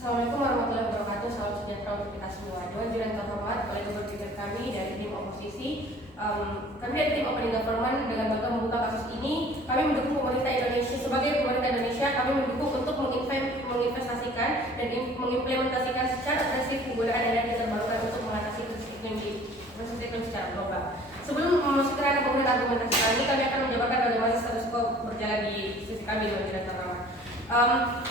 Assalamualaikum warahmatullahi wabarakatuh. Salam sejahtera untuk kita semua. Dewan Juri yang terhormat, oleh berpikir kami dari tim oposisi, kami dari tim Opening Government dengan bangga membuka kasus ini. Kami mendukung pemerintah Indonesia sebagai pemerintah Indonesia. Kami mendukung untuk menginvestasikan dan mengimplementasikan secara agresif penggunaan energi terbarukan untuk mengatasi krisis iklim secara global. Sebelum memasuki ranah penggunaan argumentasi kami akan menjabarkan bagaimana status quo berjalan di sisi kami Dewan Juri yang terhormat.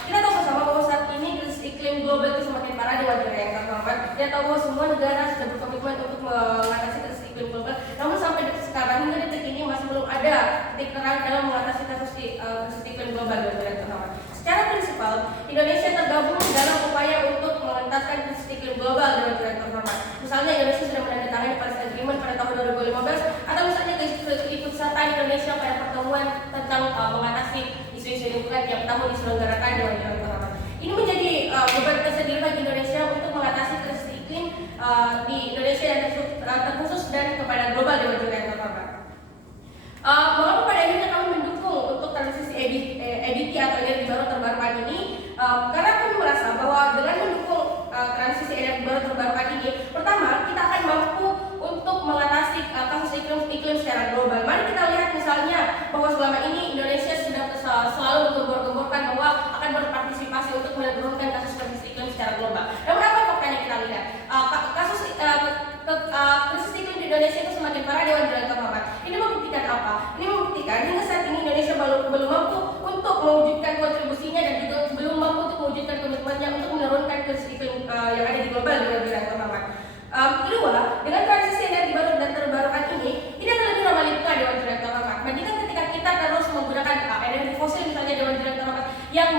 Kita tahu bersama bahwa saat ini krisis iklim global itu semakin parah di Dewan Juri yang terhormat. Kita tahu bahwa semua negara sudah berkomitmen untuk mengatasi krisis iklim global. Namun sampai detik sekarang hingga detik ini masih belum ada titik terang dalam mengatasi krisis iklim global Dewan Juri yang terhormat. Secara prinsipal, Indonesia tergabung dalam upaya untuk mengentaskan krisis iklim global Dewan Juri yang terhormat. Misalnya Indonesia sudah menandatangani Paris Agreement pada tahun 2015, atau misalnya keikutsertaan Indonesia pada pertemuan tentang mengatasi isu-isu lingkungan tiap tahun diselenggarakan Dewan Juri yang terhormat. Ini menjadi beban tersendiri bagi Indonesia untuk mengatasi krisis iklim di Indonesia dan terkhusus dan kepada global Dewan Juri yang terhormat. Mengapa pada akhirnya kami mendukung untuk transisi EBT atau energi baru terbarukan ini? Karena kami merasa bahwa dengan mendukung transisi energi baru terbarukan ini, pertama kita akan mampu untuk mengatasi kasus iklim secara global. Mari kita lihat misalnya bahwa selama ini Indonesia sudah selalu menggembor-gemborkan bahwa akan berpartisipasi untuk menurunkan kasus iklim secara global. Namun apa faktanya kita lihat? Krisis iklim di Indonesia itu semakin parah Dewan Juri yang terhormat. Ini membuktikan apa? Ini membuktikan hingga saat ini Indonesia belum mampu untuk mewujudkan kontribusinya dan juga belum mampu untuk mewujudkan komitmennya untuk menurunkan krisis iklim yang ada di global Dewan Juri yang terhormat. Kedua, dengan transisi energi baru dan terbarukan ini akan lebih ramah lingkungan Dewan Juri yang terhormat. Bandingkan ketika kita terus menggunakan energi fosil misalnya Dewan Juri yang terhormat yang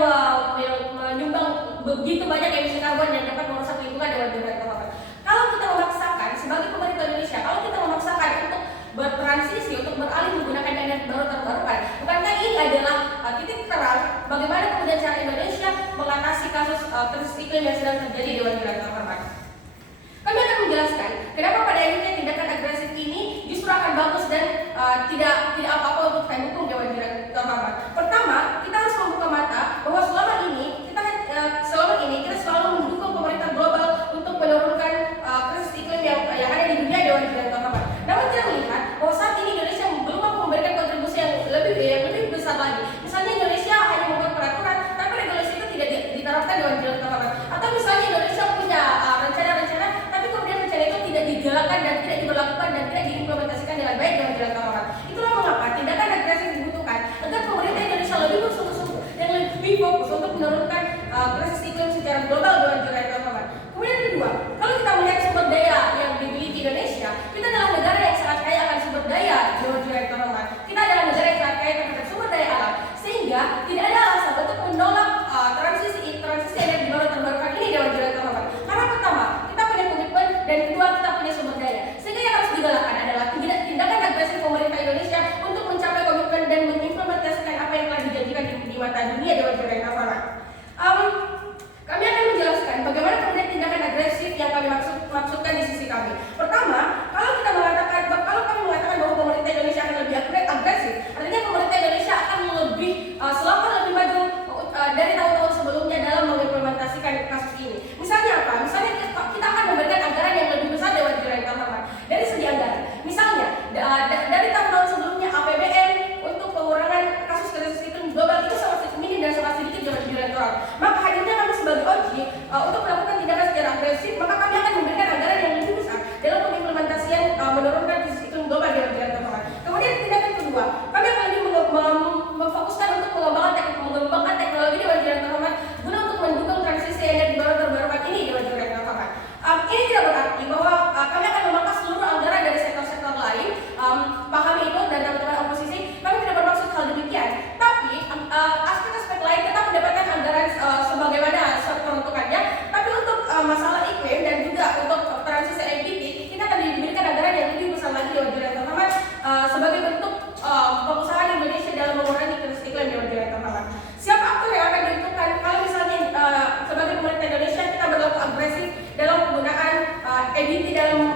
menyumbang begitu banyak emisi karbon yang dapat merusak lingkungan Dewan Juri yang terhormat. Kalau kita memaksakan sebagai pemerintah Indonesia, kalau kita memaksakan untuk bertransisi untuk beralih menggunakan energi baru terbarukan, bukankah ini adalah titik terang bagaimana kemudian cara Indonesia mengatasi kasus krisis iklim yang sedang terjadi Dewan Juri yang terhormat? Kami akan menjelaskan kenapa pada akhirnya tindakan agresif ini justru akan bagus dan tidak apa-apa untuk kita dukung Dewan Juri yang terhormat. Pertama, kita harus membuka mata bahwa selama ini kita selalu mendukung pemerintah global untuk menurunkan krisis iklim yang ada di dunia Dewan Juri yang terhormat. Namun kita melihat bahwa saat ini Indonesia belum mampu memberikan kontribusi yang lebih besar lagi. Misalnya Indonesia hanya membuat peraturan, tapi regulasi itu tidak diterapkan Dewan Juri yang terhormat. Atau misalnya Indonesia punya rencana-rencana, tapi kemudian rencana itu tidak dijalankan dan tidak diberlakukan dan tidak diimplementasikan dengan baik Dewan Juri yang terhormat. Itulah mengapa tindakan agresif dibutuhkan agar pemerintah Indonesia lebih bersungguh-sungguh dan lebih fokus untuk menurunkan krisis iklim secara global Dewan Juri yang terhormat. Kemudian kedua, kalau kita melihat sumber daya yang dimiliki Indonesia, kita adalah negara yang sangat kaya akan sumber daya Dewan Juri yang terhormat. Kita adalah negara yang sangat kaya terhadap sumber daya alam, sehingga tidak ada alasan untuk menolak transisi energi baru terbarukan ini Dewan Juri yang terhormat. Karena pertama, kita punya komitmen dan kedua kita punya sumber daya. Sehingga yang harus digalakkan adalah tindakan agresif pemerintah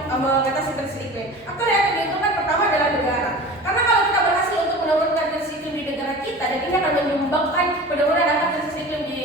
mengatasi krisis iklim. Aktor yang akan diuntungkan pertama adalah negara. Karena kalau kita berhasil untuk menurunkan krisis iklim di negara kita dan ini akan menyumbangkan penurunan angka krisis iklim di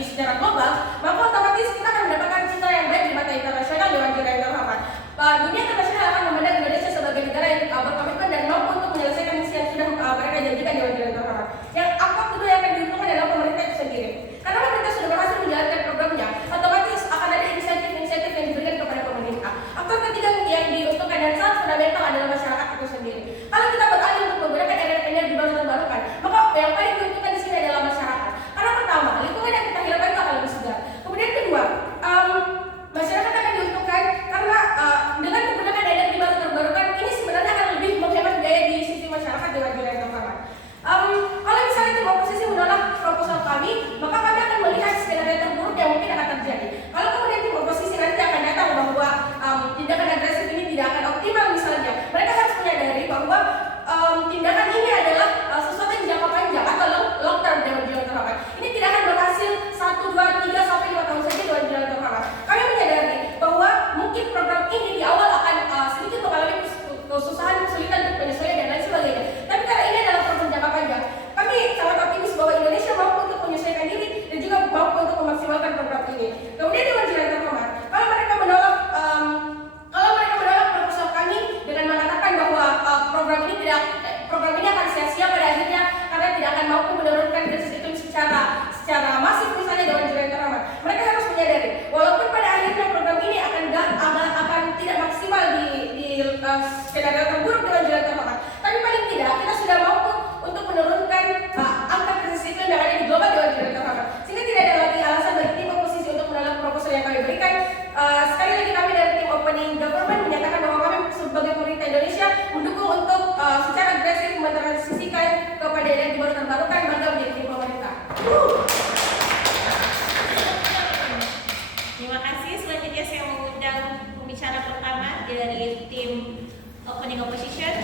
secara global, maka otomatis kita akan mendapatkan citra yang baik di mata internasional Dewan Jurnal yang terhormat. Dunia internasional akan memandang Indonesia sebagai negara yang berkomitmen dan mampu untuk menyelesaikan misi yang sudah mereka janjikan Dewan Jurnal yang terhormat. Yang aktor kedua yang akan diuntungkan adalah pemerintah itu sendiri. Karena pemerintah sudah berhasil menjalankan programnya, otomatis akan ada insentif-insentif yang diberikan kepada pemerintah. Aktor ketiga yang diuntungkan dan sangat fundamental adalah masyarakat itu sendiri. Kalau kita beralih untuk menggunakan energi baru terbarukan, maka yang paling diuntungkan di sini adalah masyarakat. Karena pertama, lingkungan yang kita hilangkan itu akan lebih segar. Kemudian kedua, masyarakat akan diuntungkan karena dengan menggunakan energi baru terbarukan ini sebenarnya akan lebih menghemat biaya di sisi masyarakat dengan biaya yang terhormat. Kalau misalnya itu oposisi menolak proposal kami, maka kami akan melihat skenario terburuk yang mungkin akan terjadi. Kalau kemudian tim oposisi nanti akan datang bahwa tindakan agresif ini tidak akan optimal misalnya, mereka harus menyadari bahwa tindakan ini adalah sesuatu yang jangka panjang atau long term Dewan Jurnal terhormat. Ini tidak akan berhasil 1, 2, 3 sampai 5 tahun saja Dewan Jurnal terhormat. Kami menyadari bahwa mungkin program ini di awal akan sedikit mengalami kesusahan, kesulitan untuk penyesuaian dan lain sebagainya. Tapi karena ini adalah program jangka panjang, kami sangat optimis bahwa Indonesia mampu untuk menyesuaikan diri dan juga mampu untuk memaksimalkan program ini. Kemudian Dewan Jurnal terhormat, kalau mereka menolak proposal kami dengan mengatakan bahwa program ini akan sia-sia pada akhirnya karena tidak akan mampu menurunkan krisis iklim secara masif misalnya Dewan Jurnal terhormat. Mereka harus menyadari walaupun pada akhirnya program ini akan tidak maksimal di skenario terburuk Dewan Jurnal terhormat, tapi paling tidak kita sudah mampu untuk menurunkan angka krisis iklim yang ada di global Dewan Jurnal terhormat, sehingga tidak ada lagi alasan bagi tim oposisi untuk menolak proposal yang kami berikan. Sekali lagi kami dari tim Opening Government menyatakan bahwa kami sebagai pemerintah Indonesia mendukung untuk secara agresif mentransisikan kepada energi baru terbarukan bangga menjadi tim pemerintah. Terima kasih. Selanjutnya saya mengundang pembicara pertama dari tim Opening Opposition.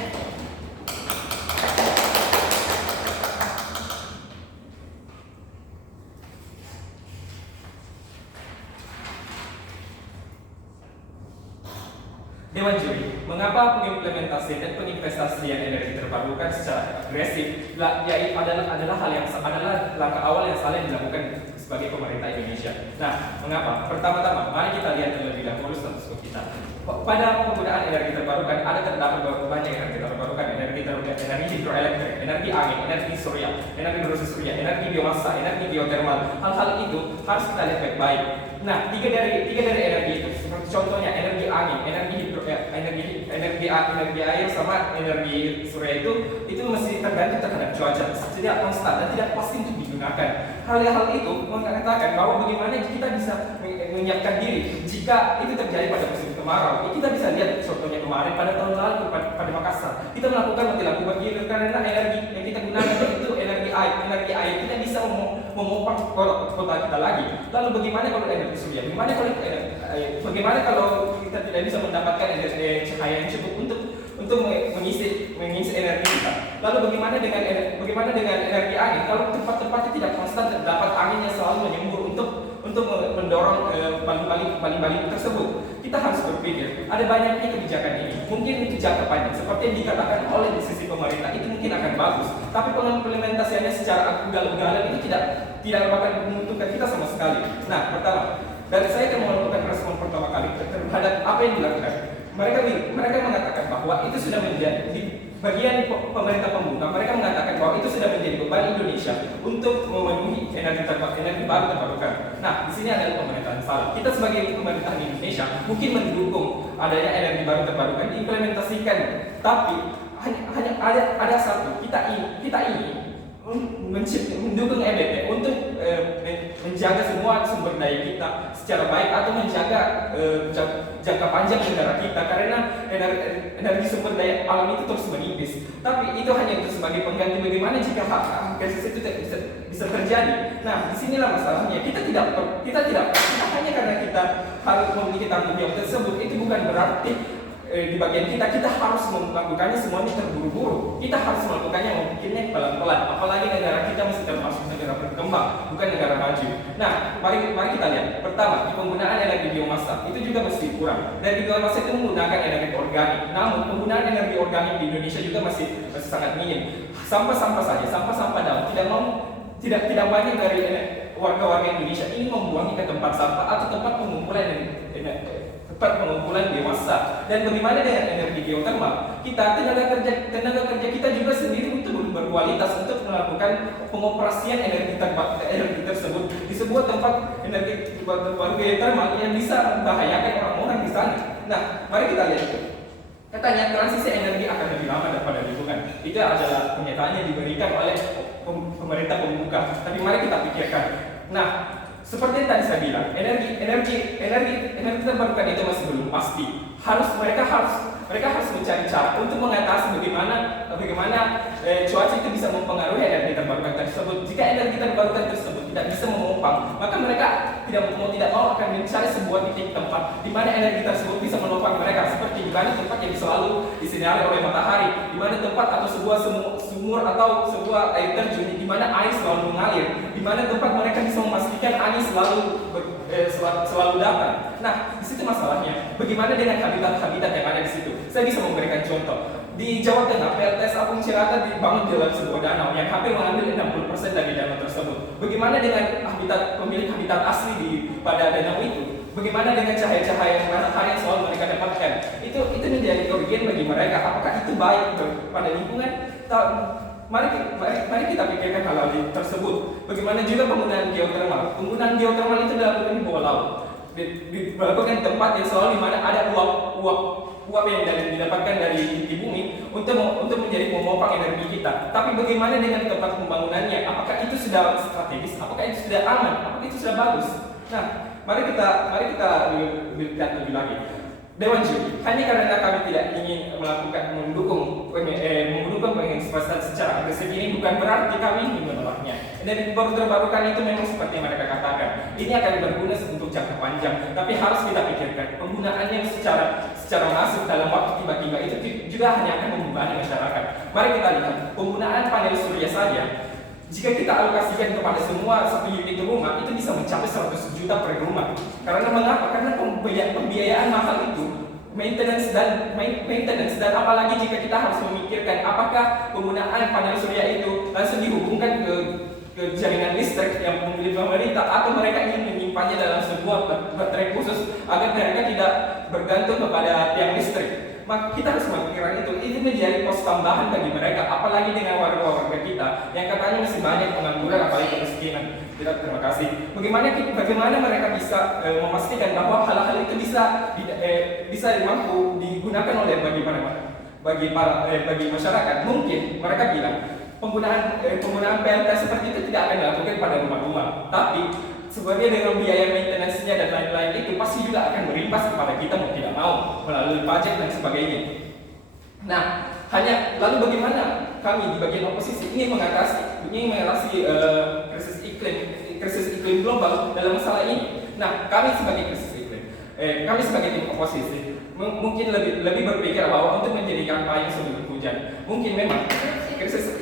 Dewan Juri, mengapa pengimplementasian dan penginvestasian energi terbarukan secara agresif adalah langkah awal yang salah dilakukan sebagai pemerintah Indonesia. Nah, mengapa? Pertama-tama, mari kita lihat terlebih dahulu status quo kita. Pada penggunaan energi terbarukan terdapat banyak energi terbarukan, energi hidroelektrik, energi angin, energi surya, energi berbasis surya, energi biomasa, energi geotermal. Hal-hal itu harus kita lihat baik-baik. Nah, tiga dari energi itu, seperti contohnya energi angin, energi air sama energi surya itu mesti tergantung terhadap cuaca, tidak konstan dan tidak pasti untuk digunakan. Hal-hal itu mengatakan bahwa bagaimana kita bisa menyiapkan diri jika itu terjadi pada musim kemarau. Kita bisa lihat contohnya kemarin pada tahun lalu pada Makassar kita melakukan mati lampu bagi karena energi yang kita gunakan itu energi air tidak bisa memompa kota kita lagi. Lalu bagaimana kalau energi surya? Bagaimana kalau kita tidak bisa mendapatkan cahaya yang cukup untuk mengisi energi kita? Lalu bagaimana dengan energi angin? Kalau tempat-tempatnya tidak konstan terdapat angin yang selalu menyembur untuk mendorong baling-baling tersebut. Kita harus berpikir, ada banyaknya kebijakan ini. Mungkin itu jangka panjang, seperti yang dikatakan oleh di sisi pemerintah itu mungkin akan bagus. Tapi pengimplementasiannya secara ugal-ugalan itu tidak akan menguntungkan kita sama sekali. Nah, pertama, dari saya akan melakukan respon pertama kali terhadap apa yang dilakukan. Mereka mengatakan bahwa itu sudah menjadi bagian pemerintah pembuka. Mereka mengatakan bahwa itu sudah menjadi beban Indonesia untuk memenuhi energi baru terbarukan. Nah, di sini adalah pemerintahan salah. Kita sebagai pemerintahan Indonesia mungkin mendukung adanya energi baru terbarukan diimplementasikan, tapi hanya ada satu. Kita ingin mendukung EBP untuk menjaga semua sumber daya kita secara baik atau menjaga jangka panjang negara kita, karena energi sumber daya alam itu terus menipis. Tapi itu hanya untuk sebagai pengganti. Bagaimana jika krisis itu bisa terjadi? Nah, disinilah masalahnya. Kita hanya karena kita harus memiliki tanggung jawab tersebut, itu bukan berarti di bagian kita harus melakukannya semuanya terburu-buru. Kita harus melakukannya memikirnya pelan-pelan. Apalagi negara kita masih termasuk negara berkembang, bukan negara maju. Nah, mari kita lihat. Pertama, di penggunaan energi biomasa itu juga mesti kurang. Energi biomasa itu menggunakan energi organik. Namun, penggunaan energi organik di Indonesia juga masih sangat minim. Sampah-sampah saja, sampah-sampah daun tidak banyak dari warga-warga Indonesia ini membuangnya ke tempat sampah atau tempat pengumpulan biomasa. Dan bagaimana dengan energi geotermal? Tenaga kerja kita juga sendiri untuk berkualitas untuk melakukan pengoperasian energi tersebut di sebuah tempat energi baru geotermal yang bisa membahayakan orang-orang di sana. Nah, mari kita lihat itu. Katanya transisi energi akan lebih lama daripada lingkungan. Itu adalah pernyataan yang diberikan oleh pemerintah pembuka. Tapi mari kita pikirkan. Nah, seperti yang tadi saya bilang, energi terbarukan itu masih belum pasti. Mereka harus mencari cara untuk mengatasi bagaimana cuaca itu bisa mempengaruhi energi terbarukan tersebut. Jika energi terbarukan tersebut tidak bisa menopang, maka mereka tidak mau akan mencari sebuah titik tempat di mana energi tersebut bisa menopang mereka, seperti di mana tempat yang selalu disinari oleh matahari, di mana tempat atau sebuah sumur atau sebuah air terjun di mana air selalu mengalir, di mana tempat mereka bisa memastikan angin selalu datang. Nah, di situ masalahnya. Bagaimana dengan habitat yang ada di situ? Saya bisa memberikan contoh. Di Jawa Tengah, PLTS Apung Cirata dibangun dalam sebuah danau yang hampir mengambil 60% dari danau tersebut. Bagaimana dengan pemilik habitat asli pada danau itu? Bagaimana dengan cahaya-cahaya matahari yang selalu mereka dapatkan? Itu menjadi kerugian bagi mereka. Apakah itu baik pada lingkungan? Mari kita pikirkan hal tersebut. Bagaimana juga penggunaan geotermal? Penggunaan geotermal itu dilakukan di bawah laut. Dilakukan tempat yang selalu di mana ada uap yang didapatkan dari bumi untuk menjadi pemopang energi kita. Tapi bagaimana dengan tempat pembangunannya? Apakah itu sudah strategis? Apakah itu sudah aman? Apakah itu sudah bagus? Nah, mari kita lihat lebih lagi. Dewan Juri, hanya karena kami tidak ingin mendukung pengekspresian secara agresif ini bukan berarti kami ingin menolaknya. Energi baru terbarukan itu memang seperti yang mereka katakan, ini akan berguna untuk jangka panjang, tapi harus kita pikirkan penggunaannya secara masif dalam waktu tiba-tiba itu juga hanya akan membebani masyarakat. Mari kita lihat penggunaan panel surya saja. Jika kita alokasikan kepada semua satu unit rumah, itu bisa mencapai 100 juta per rumah. Karena mengapa? Karena pembiayaan mahal itu, maintenance dan apalagi jika kita harus memikirkan apakah penggunaan panel surya itu langsung dihubungkan ke jaringan listrik yang memiliki pemerintah atau mereka ingin menyimpannya dalam sebuah baterai khusus agar mereka tidak bergantung kepada tiang listrik. Maka kita harus memikirkan itu menjadi pos tambahan bagi mereka, apalagi dengan warga-warga kita yang katanya masih banyak pengangguran apalagi kemiskinan. Terima kasih. Bagaimana mereka bisa memastikan bahwa hal-hal itu bisa mampu digunakan oleh bagi masyarakat? Mungkin mereka bilang penggunaan PLT seperti itu tidak akan dilakukan pada rumah-rumah, tapi sebagai dengan biaya maintenance-nya dan lain-lain itu pasti juga akan berimbas kepada kita mau tidak mau melalui pajak dan sebagainya. Nah, lalu bagaimana kami di bagian oposisi ingin mengatasi krisis iklim global dalam masalah ini? Nah, kami sebagai tim oposisi mungkin lebih berpikir bahwa untuk menjadikan payung sebelum hujan. Mungkin memang krisis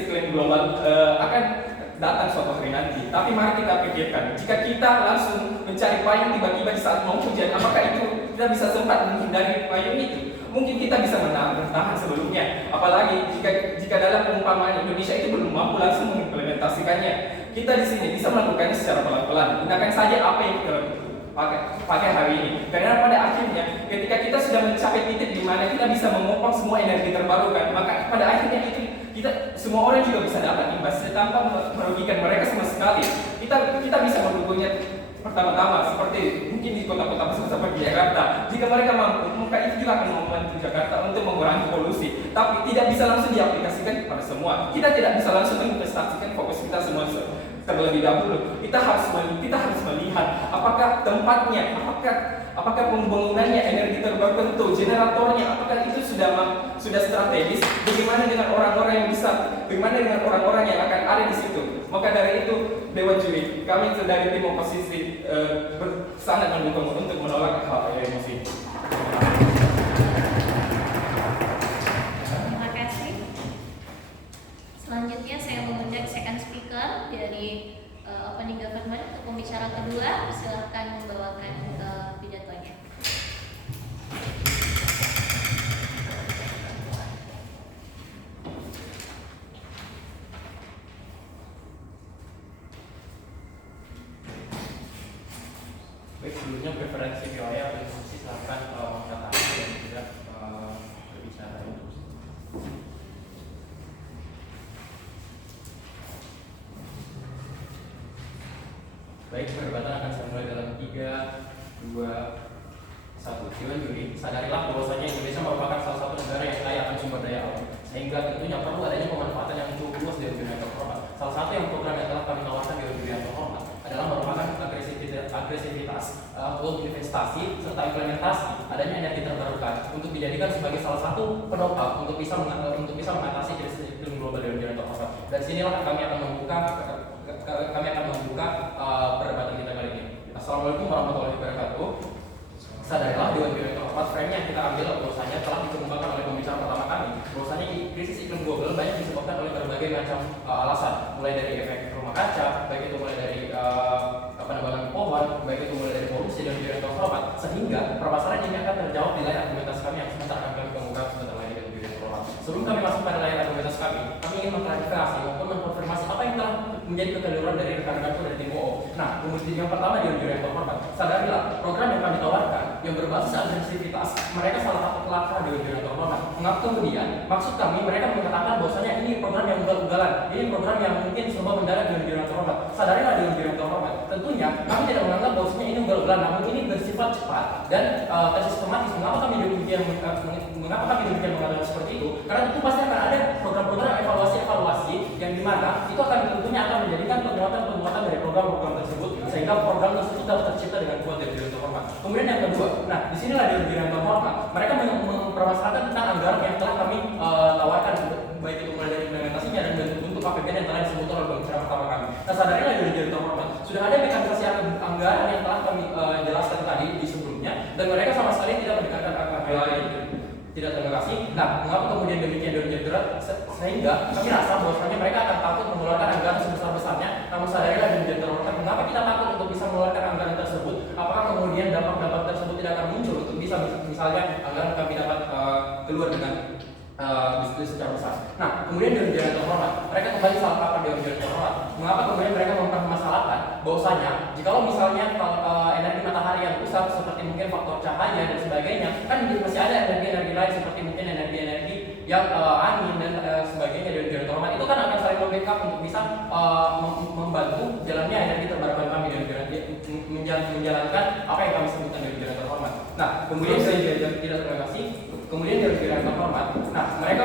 iklim global akan datang suatu hari nanti. Tapi mari kita pikirkan, jika kita langsung mencari payung tiba-tiba di saat mau hujan, apakah itu kita bisa sempat menghindari payung itu? Mungkin kita bisa bertahan sebelumnya. Apalagi jika dalam perumpamaan Indonesia itu belum mampu langsung mengimplementasikannya. Kita di sini bisa melakukannya secara pelan-pelan. Gunakan saja apa yang kita pakai hari ini. Karena pada akhirnya ketika kita sudah mencapai titik di mana kita bisa memopang semua energi terbarukan, maka pada akhirnya itu semua orang juga bisa dapat imbasnya tanpa merugikan mereka sama sekali. Kita bisa mendukungnya pertama-tama seperti mungkin di kota-kota besar seperti Jakarta. Jika mereka mampu, maka itu juga akan membantu Jakarta untuk mengurangi polusi. Tapi tidak bisa langsung diaplikasikan kepada semua. Kita tidak bisa langsung menginvestasikan fokus kita semua terlebih dahulu. Kita harus melihat apakah tempatnya, apakah pembangunannya, energi terbarukan itu, generatornya, apakah itu sudah strategis. Bagaimana dengan orang-orang yang akan ada di situ? Maka dari itu, Dewan Juri, kami dari tim oposisi sangat mendukung untuk menolak hal emosi. Terima kasih. Selanjutnya saya mengundang second speaker dari opening government untuk pembicara kedua. Silakan membawakan pidatonya. Baik, sebelumnya preferensi wilayah dan fungsi silakan mengatakan dan juga berbicara. Baik, perdebatan akan saya mulai dalam 3, 2, 1. Dewan juri, sadarilah bahwasanya Indonesia merupakan salah satu negara yang kaya akan sumber daya alam, sehingga tentunya perlu adanya pemanfaatan yang cukup luas dari dunia terhormat. Salah satu yang program yang telah kami tawarkan di dunia terhormat adalah merupakan agresivitas untuk investasi serta implementasi adanya energi terbarukan untuk dijadikan sebagai salah satu penopang untuk bisa mengatasi krisis iklim global di dunia terhormat. Dan sinilah kami akan membuka perdebatan kita kali ini. Assalamualaikum warahmatullahi wabarakatuh. Sadarilah Dewan Juri terhormat, frame yang kita ambil bahwasanya telah dikemukakan oleh pembicara pertama kami bahwasanya krisis iklim global banyak disebabkan oleh berbagai macam alasan, mulai dari efek rumah kaca, baik itu mulai dari penebangan pohon, baik itu mulai dari polusi dan juga terhormat, sehingga permasalahan ini akan terjawab di layar argumentasi kami yang sebentar akan kami kemukakan sebentar lagi dengan Juri terhormat. Sebelum kami masuk pada layar argumentasi kami ingin mengklarifikasi maupun mengkonfirmasi apa yang telah menjadi kekeliruan dari rekan-rekanku dari tim OO. Nah, kemudian yang pertama di Juri terhormat, sadarilah program yang kami tawarkan yang berbasis agresivitas mereka salah satu pelaksanaan di Juri terhormat. Mengapa kemudian maksud kami mereka mengatakan bahwasanya ini program yang ugal-ugalan, ini program yang mungkin serba mendarat di Juri terhormat. Sadarilah di Juri terhormat, tentunya kami tidak menganggap bahwasanya ini ugal-ugalan, namun ini bersifat cepat dan tersistematis. Mengapa kami demikian mengatakan seperti itu? Karena itu pasti akan ada program-program evaluasi yang dimana itu akan tentunya akan menjadikan penguatan dari program-program tersebut sehingga program tersebut dapat tercipta dengan kuat dari Juri terhormat. Kemudian yang kedua, nah disinilah di Juri terhormat mereka mempermasalahkan tentang anggaran yang telah kami tawarkan, baik itu mulai dari implementasinya dan bentuk APBN yang telah disebutkan oleh pembicara pertama kami. Nah, sadarilah di Juri terhormat sudah ada mekanisasi anggaran yang telah kami jelaskan tadi di sebelumnya dan mereka sama sekali tidak mendengarkan anggaran itu. Tidak, terima kasih. Nah, mengapa kemudian demikian Dewan Juri sehingga kami rasa bahwasanya mereka akan takut mengeluarkan anggaran sebesar-besarnya. Namun sadarilah Dewan Juri terhormat, mengapa kita takut untuk bisa mengeluarkan anggaran tersebut? Apakah kemudian dampak-dampak tersebut tidak akan muncul untuk bisa misalnya anggaran kami dapat keluar dengan diskusi secara besar. Nah, kemudian Dewan Juri terhormat, mereka kembali salah kaprah Dewan Juri terhormat. Mengapa kemudian mereka mempermasalahkan bahwasanya jikalau misalnya energi matahari yang rusak seperti mungkin faktor cahaya dan sebagainya, kan masih ada energi-energi lain seperti mungkin energi-energi yang angin dan sebagainya Dewan Juri terhormat itu kan akan saling membackup untuk bisa membantu jalannya energi terbarukan kami Dewan Juri menjalankan apa yang kami sebutkan Dewan Juri terhormat. Nah, kemudian tidak terima kasih. Kemudian Dewan Juri terhormat, nah mereka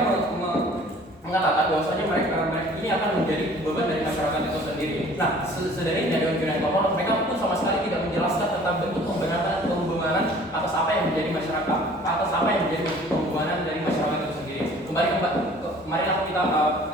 mengatakan bahwasanya mereka ini akan menjadi beban dari masyarakat itu sendiri. Nah, sebenarnya Dewan Juri terhormat mereka pun sama sekali tidak menjelaskan tentang bentuk pembebanan atas apa yang menjadi masyarakat, atas apa yang menjadi bentuk pembebanan dari masyarakat itu sendiri. Marilah kita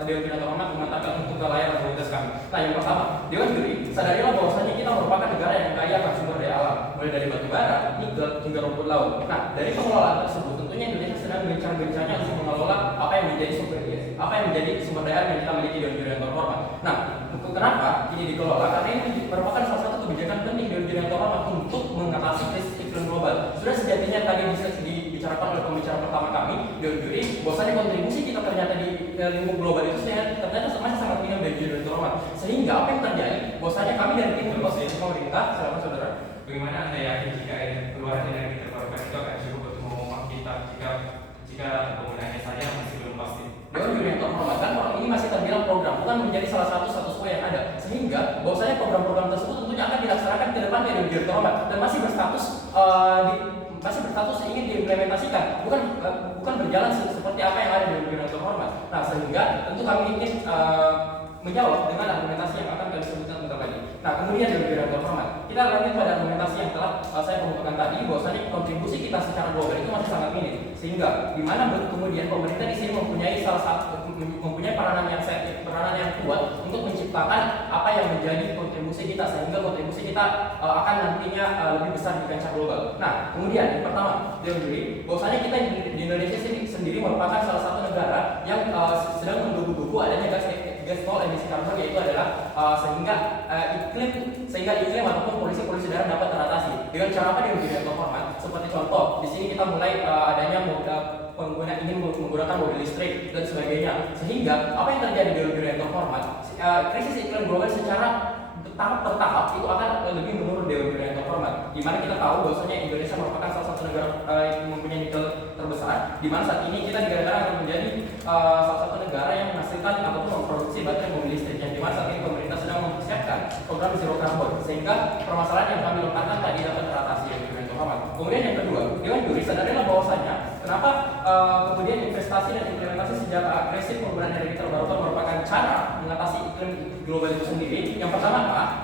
Dewan Juri terhormat mengantarkan untuk ke layar argumentasi kami. Nah, yang pertama, Dewan Juri, sadarilah bahwasanya kita merupakan negara yang kaya akan sumber daya alam, mulai dari batu bara, nikel hingga rumput laut. Nah, dari pengelolaan tersebut tentunya Indonesia sedang gencar-gencarnya untuk mengelola apa yang menjadi sumber daya yang kita miliki Dewan Juri terhormat. Nah, kenapa ini dikelola? Karena ini merupakan salah satu kebijakan penting Dewan Juri terhormat untuk mengatasi krisis iklim global. Sudah sejatinya tadi dibicarakan oleh pembicara pertama kami, Dewan Juri, bahwasanya kontribusi kita ternyata di lingkup global itu ternyata masih sangat minim dari Dewan Juri terhormat. Sehingga apa yang terjadi? Bahwasanya kami dari tim pemerintah, silakan saudara. Bagaimana Anda yakin jika keluaran energi terbarukan itu akan cukup untuk memomong kita jika penggunaannya saja masih belum pasti? Dewan Juri yang terhormat kan ini masih terbilang program, bukan menjadi salah satu status quo yang ada, sehingga bahwasanya program-program tersebut tentunya akan dilaksanakan ke depan Dewan Juri terhormat dan masih berstatus ingin diimplementasikan, bukan berjalan seperti apa yang ada di Dewan Juri terhormat. Nah, sehingga tentu kami ingin menjawab dengan argumentasi yang akan kami sebutkan bentar lagi. Nah, kemudian Dewan Juri terhormat, kita lanjut pada argumentasi yang telah saya kemukakan tadi, bahwasanya kontribusi kita secara global itu masih sangat minim, sehingga di mana kemudian pemerintah di sini mempunyai peranan yang kuat untuk menciptakan apa yang menjadi kontribusi kita, sehingga kontribusi kita akan nantinya lebih besar di kancah global. Nah, kemudian yang pertama, bahwasanya kita di Indonesia sendiri merupakan salah satu negara yang sedang menggebu-gebu adanya gas nol emisi karbon, yaitu adalah sehingga iklim ataupun polusi udara dapat teratasi. Dengan cara apa yang terhormat? Seperti contoh, di sini kita mulai adanya ingin menggunakan mobil listrik dan sebagainya. Sehingga apa yang terjadi di negara yang terhormat? Krisis iklim global secara tahap per tahap itu akan lebih menurun di negara yang terhormat. Di mana kita tahu bahwasanya Indonesia merupakan salah satu negara yang mempunyai nikel terbesar. Di mana saat ini kita negara akan menjadi salah satu negara yang menghasilkan ataupun memproduksi baterai mobil listrik. Yang di mana saat ini pemerintah sedang mempersiapkan program zero carbon, sehingga permasalahan yang kami lompatkan tadi dapat teratasi di negara yang terhormat. Kemudian yang kedua, Dewan Juri sadarilah bahwasanya kenapa kemudian investasi dan implementasi secara agresif penggunaan energi terbarukan merupakan cara mengatasi iklim global itu sendiri. Yang pertama,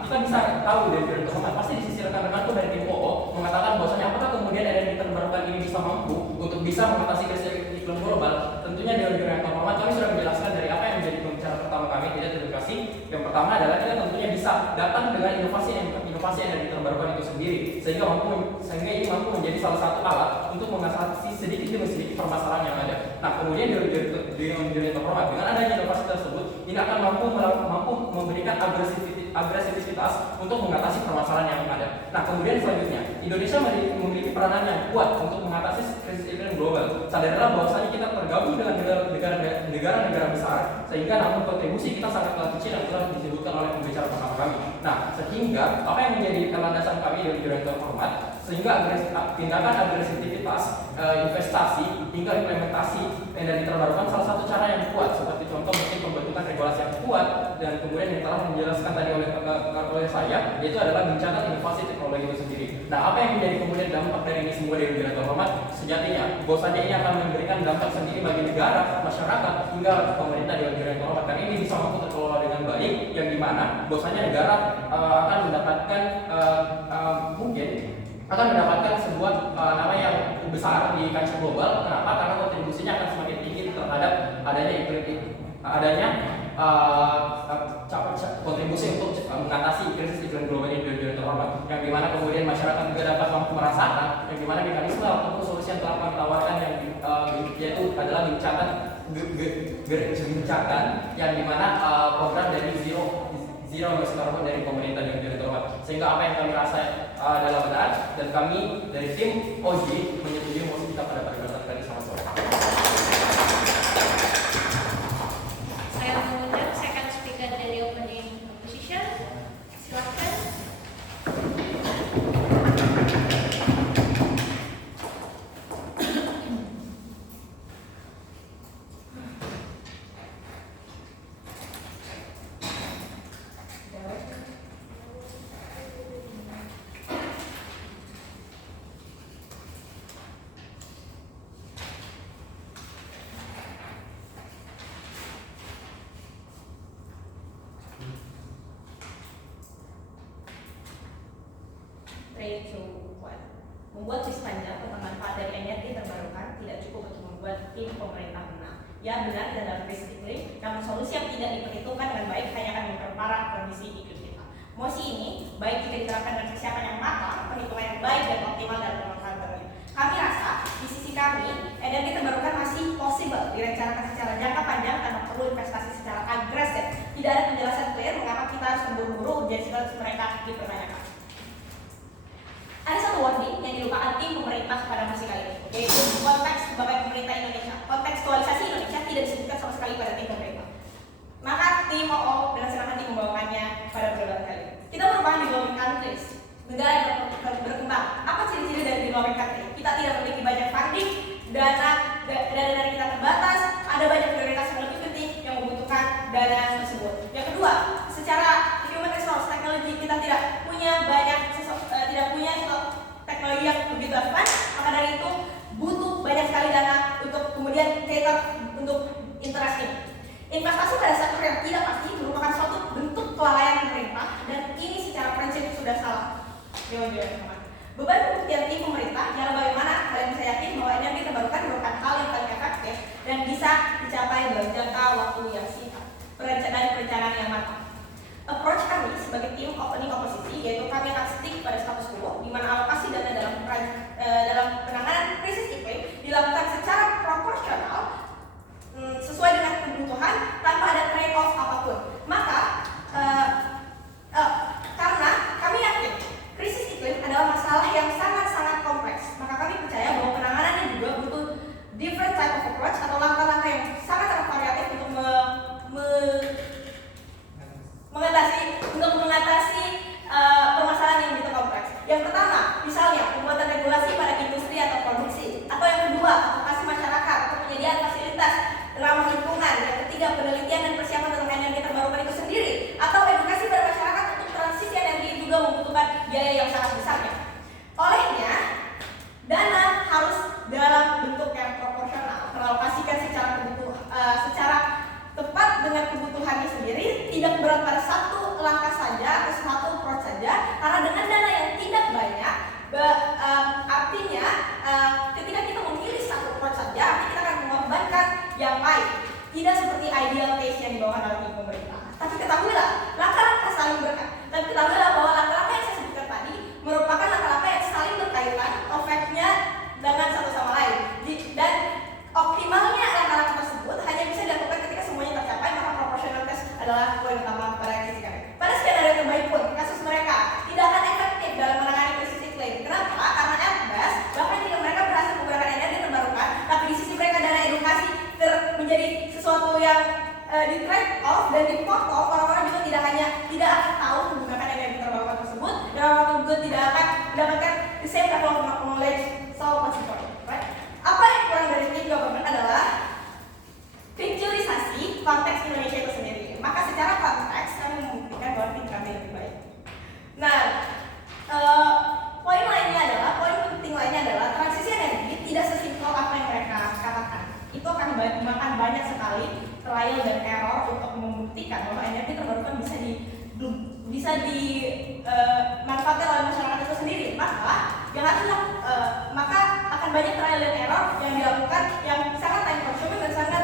kita bisa tahu dari Dewan Terhormat, pasti di sisi rekan-rekanku dari tim OO mengatakan bahwasanya apakah kemudian energi terbarukan ini bisa mampu untuk bisa mengatasi krisis iklim global. Tentunya Dewan Terhormat kami sudah menjelaskan dari apa yang menjadi pembicaraan pertama kami, tidak terindikasi. Yang pertama adalah kita tentunya bisa datang dengan inovasi energi terbarukan itu sendiri, sehingga ini mampu menjadi salah satu alat untuk mengatasi sedikit demi sedikit permasalahan yang ada. Nah, kemudian Dewan Terhormat dengan adanya inovasi tersebut ini akan mampu memberikan agresivitas untuk mengatasi permasalahan yang ada. Nah, kemudian selanjutnya Indonesia memiliki peranan yang kuat untuk mengatasi krisis iklim global. Sadarilah bahwasanya kita tergabung dengan negara-negara besar, sehingga namun kontribusi kita sangatlah kecil yang telah disebutkan oleh pembicara pertama kami. Nah, sehingga apa yang menjadi landasan kami dari Dewan Terhormat, sehingga tindakan agresivitas, investasi hingga implementasi energi terbarukan salah satu cara yang kuat, seperti contoh mungkin pembentukan regulasi yang kuat, dan kemudian yang telah menjelaskan tadi oleh saya, yaitu adalah mencatat inovasi teknologi itu sendiri. Nah, apa yang menjadi kemudian dampak dari ini semua dari Dewan Terhormat? Sejatinya, bahwasanya ini akan memberikan dampak sendiri bagi negara, masyarakat, hingga pemerintah Dewan Terhormat. Karena ini bisa mampu terkelola dengan baik, yang dimana bahwasanya negara akan mendapatkan sebuah nama yang besar di kancah global. Kenapa? Karena kontribusinya akan semakin tinggi terhadap kontribusi untuk mengatasi krisis iklim global ini di Terhormat. Yang dimana kemudian masyarakat juga dapat mampu merasakan, yang dimana mekanisme ataupun solusi yang telah kami tawarkan yaitu adalah gencatan yang dimana program dari zero emisi karbon dari pemerintah Dewan Terhormat. Sehingga apa yang kami rasa adalah benar, dan kami dari tim OJ menyetujui mosi kita pada peribahasa tadi. Selamat sore. Saya mengundang second speaker dari opening position. Silakan. Membuat list panjang tentang manfaat dari energi terbarukan tidak cukup untuk membuat tim pemerintah menang. Ya, benar kita dalam krisis iklim, namun solusi yang tidak diperhitungkan dengan baik hanya akan memperparah kondisi iklim kita. Mosi ini baik jika diterapkan dengan kesiapan yang matang, perhitungan yang baik dan optimal dalam pemanfaatan energi. Kami rasa di sisi kami energi terbarukan masih possible direncanakan secara jangka panjang tanpa perlu investasi secara agresif. Tidak ada penjelasan clear mengapa kita harus memburu-buru urgensitas mereka dipertanyakan. Ada satu warning yang dilupakan tim pemerintah pada masa kali ini, yaitu konteks sebagai pemerintah Indonesia. Kontekstualisasi Indonesia tidak disebutkan sama sekali pada tim pemerintah. Maka tim OO dengan senang hati membawakannya pada perjalanan kali ini. Kita merupakan developing countries, negara yang berkembang. Apa ciri-ciri dari developing country? Kita tidak memiliki banyak funding, dana dari kita terbatas, ada banyak prioritas yang lebih penting yang membutuhkan dana tersebut. Yang kedua, secara human resource teknologi kita tidak punya teknologi yang begitu advance, maka dari itu butuh banyak sekali dana untuk kemudian cater untuk interest ini. Investasi pada sektor yang tidak pasti merupakan suatu bentuk kelalaian pemerintah, dan ini secara prinsip sudah salah. Dewan Jurnal Keuangan. Beban pembuktian tim pemerintah adalah bagaimana kalian bisa yakin bahwa energi terbarukan merupakan hal yang paling efektif dan bisa dicapai dalam jangka waktu yang singkat. Perencanaan yang matang. Approach kami sebagai tim opening oposisi yaitu kami akan stick pada status quo di mana alokasi dana dalam penanganan krisis iklim dilakukan secara proporsional sesuai dengan kebutuhan tanpa ada trade off apapun. Maka karena kami yakin krisis iklim adalah masalah yang sangat-sangat kompleks, maka kami percaya bahwa penanganannya juga butuh different type of approach atau langkah-langkah yang sangat variatif untuk mengatasi permasalahan yang begitu kompleks. Yang pertama, misalnya pembuatan regulasi pada industri atau produksi, atau yang kedua, advokasi masyarakat atau penyediaan fasilitas ramah lingkungan. Yang ketiga, penelitian dan persiapan tentang energi terbarukan itu sendiri, atau edukasi pada masyarakat untuk transisi energi juga membutuhkan biaya yang sangat besarnya. Olehnya, dana harus dalam bentuk yang proporsional, teralokasikan secara tepat dengan kebutuhannya sendiri, tidak berat pada satu langkah saja atau satu approach saja, karena dengan dana yang tidak banyak, artinya ketika kita memilih satu approach saja, kita akan mengorbankan yang lain. Tidak seperti ideal case yang dibawakan oleh tim pemerintah. Tapi ketahuilah, langkah-langkah saling berkaitan. Tapi ketahuilah bahwa langkah-langkah yang saya sebutkan tadi merupakan langkah-langkah yang saling berkaitan, efeknya dengan satu sama lain. Dan optimalnya langkah-langkah tersebut hanya bisa dilakukan ketika semuanya tercapai, maka proporsionalitas adalah poin utama pada krisis iklim. Pada skenario terbaik pun, kasus mereka tidak akan efektif dalam menangani krisis iklim. Kenapa? Karena at best, bahkan jika mereka berhasil menggunakan energi terbarukan, tapi di sisi mereka dana edukasi menjadi sesuatu yang di trade off dan dipotong, orang-orang juga tidak akan tahu menggunakan energi terbarukan tersebut, dan orang-orang juga tidak akan mendapatkan the same level of knowledge. So what's the point, right? Apa yang kurang dari state government adalah picturisasi konteks Indonesia itu sendiri. Maka secara konteks kami membuktikan bahwa tim kami lebih baik. Nah, poin penting lainnya adalah transisi energi tidak sesimpel apa yang mereka katakan. Itu akan makan banyak sekali trial dan error untuk membuktikan bahwa energi terbarukan bisa dimanfaatkan oleh masyarakat itu sendiri. Maka akan banyak trial dan error yang dilakukan yang sangat time consuming dan sangat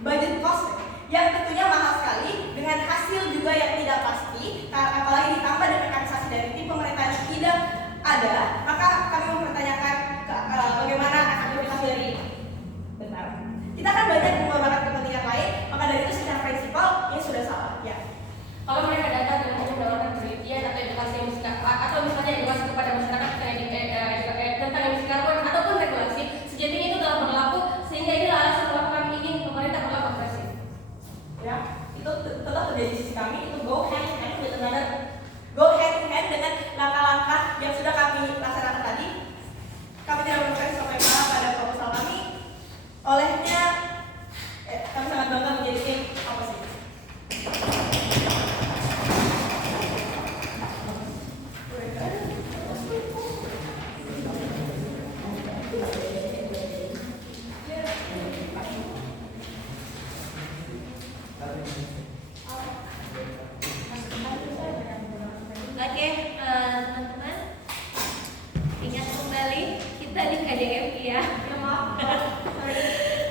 budget cost, yang tentunya mahal sekali dengan hasil juga yang tidak pasti, apalagi ditambah dengan mekanisasi dari tim pemerintah yang tidak ada. Maka kami mempertanyakan bagaimana aktivitas dari benar. Kita akan banyak mengorbankan kepentingan lain, maka dari itu secara prinsipal ya sudah salah ya. Kalau mereka datang dengan hanya melakukan penelitian atau edukasi atau misalnya edukasi kepada masyarakat tentang emisi karbon ataupun regulasi, sejatinya itu telah berlaku sehingga inilah alasan mengapa kami ingin pemerintah berlaku agresif. Ya, itu tetap terjadi di sisi kami, itu go hand in hand dengan langkah-langkah yang sudah kami laksanakan tadi. Kami tidak menemukan sampai pada proposal kami. Olehnya, kami sangat bangga menjadi tim oposisi. Oke, teman-teman, ingat kembali kita di KDF ya.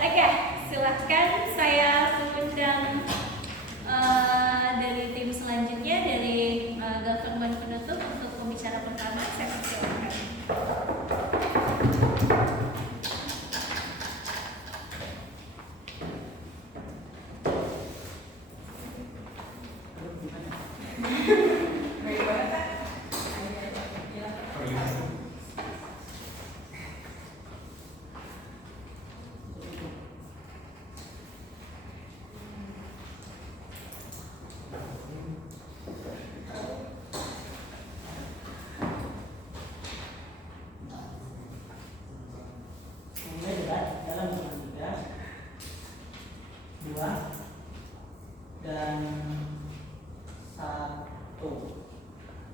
Oke, silahkan saya undang dari tim selanjutnya dari government penutup untuk pembicara pertama. Saya persilakan.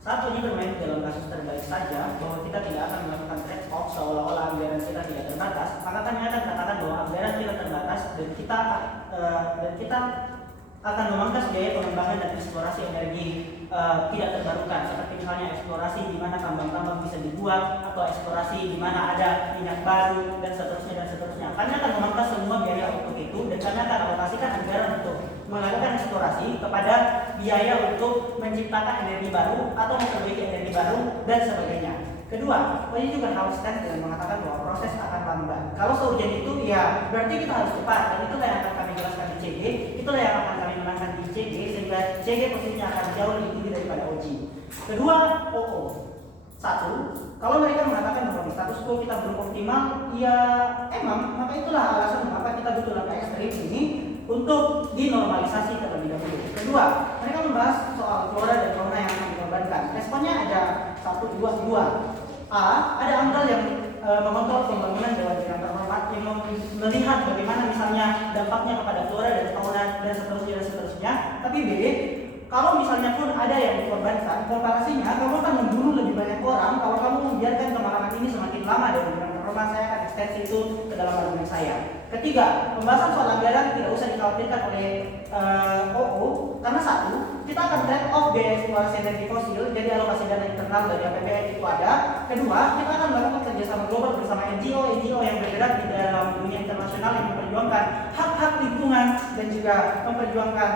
Satu ini bermain dalam kasus terbaik saja bahwa kita tidak akan melakukan trade off seolah-olah anggaran kita tidak terbatas, maka kami akan katakan bahwa anggaran kita terbatas dan kita akan memangkas biaya pengembangan dan eksplorasi energi tidak terbarukan, seperti misalnya eksplorasi di mana tambang-tambang bisa dibuat, atau eksplorasi di mana ada minyak baru, dan seterusnya. Kami akan memangkas semua biaya untuk itu, dan kami akan alokasikan anggaran untuk melakukan eksplorasi kepada biaya untuk menciptakan energi baru atau memperbaiki energi baru dan sebagainya. Kedua, OJI juga harus stand dengan mengatakan bahwa proses akan lambat. Kalau seurgent itu, ya berarti kita harus cepat, dan itulah yang akan kami jelaskan di CG, itulah yang akan kami menangkan di CG, sehingga CG posisinya akan jauh lebih tinggi daripada OJI. Kedua, OO. Satu, kalau mereka mengatakan bahwa di status quo kita belum optimal, ya emang, maka itulah alasan mengapa kita butuh langkah ekstrim ini untuk dinormalisasi terlebih dahulu. Kedua, mereka membahas soal flora dan fauna yang akan dikorbankan. Responnya ada 1, 2, 2. A, ada AMDAL yang memantau pembangunan Dewan Bidang Terhormat yang melihat bagaimana misalnya dampaknya kepada flora dan fauna dan seterusnya. Tapi B, kalau misalnya pun ada yang dikorbankan, komparasinya kamu akan membunuh lebih banyak orang kalau kamu membiarkan kemalangan ini semakin lama dari Bidang Terhormat. Saya akan ekstensi itu ke dalam argumen saya. Ketiga, pembahasan soal anggaran tidak usah dikhawatirkan oleh OO, karena satu, kita akan trade off biaya eksplorasi energi fosil, jadi alokasi dana internal dari APBN itu ada. Kedua, kita akan melakukan kerjasama global bersama NGO yang bergerak di dalam dunia internasional yang memperjuangkan hak-hak lingkungan dan juga memperjuangkan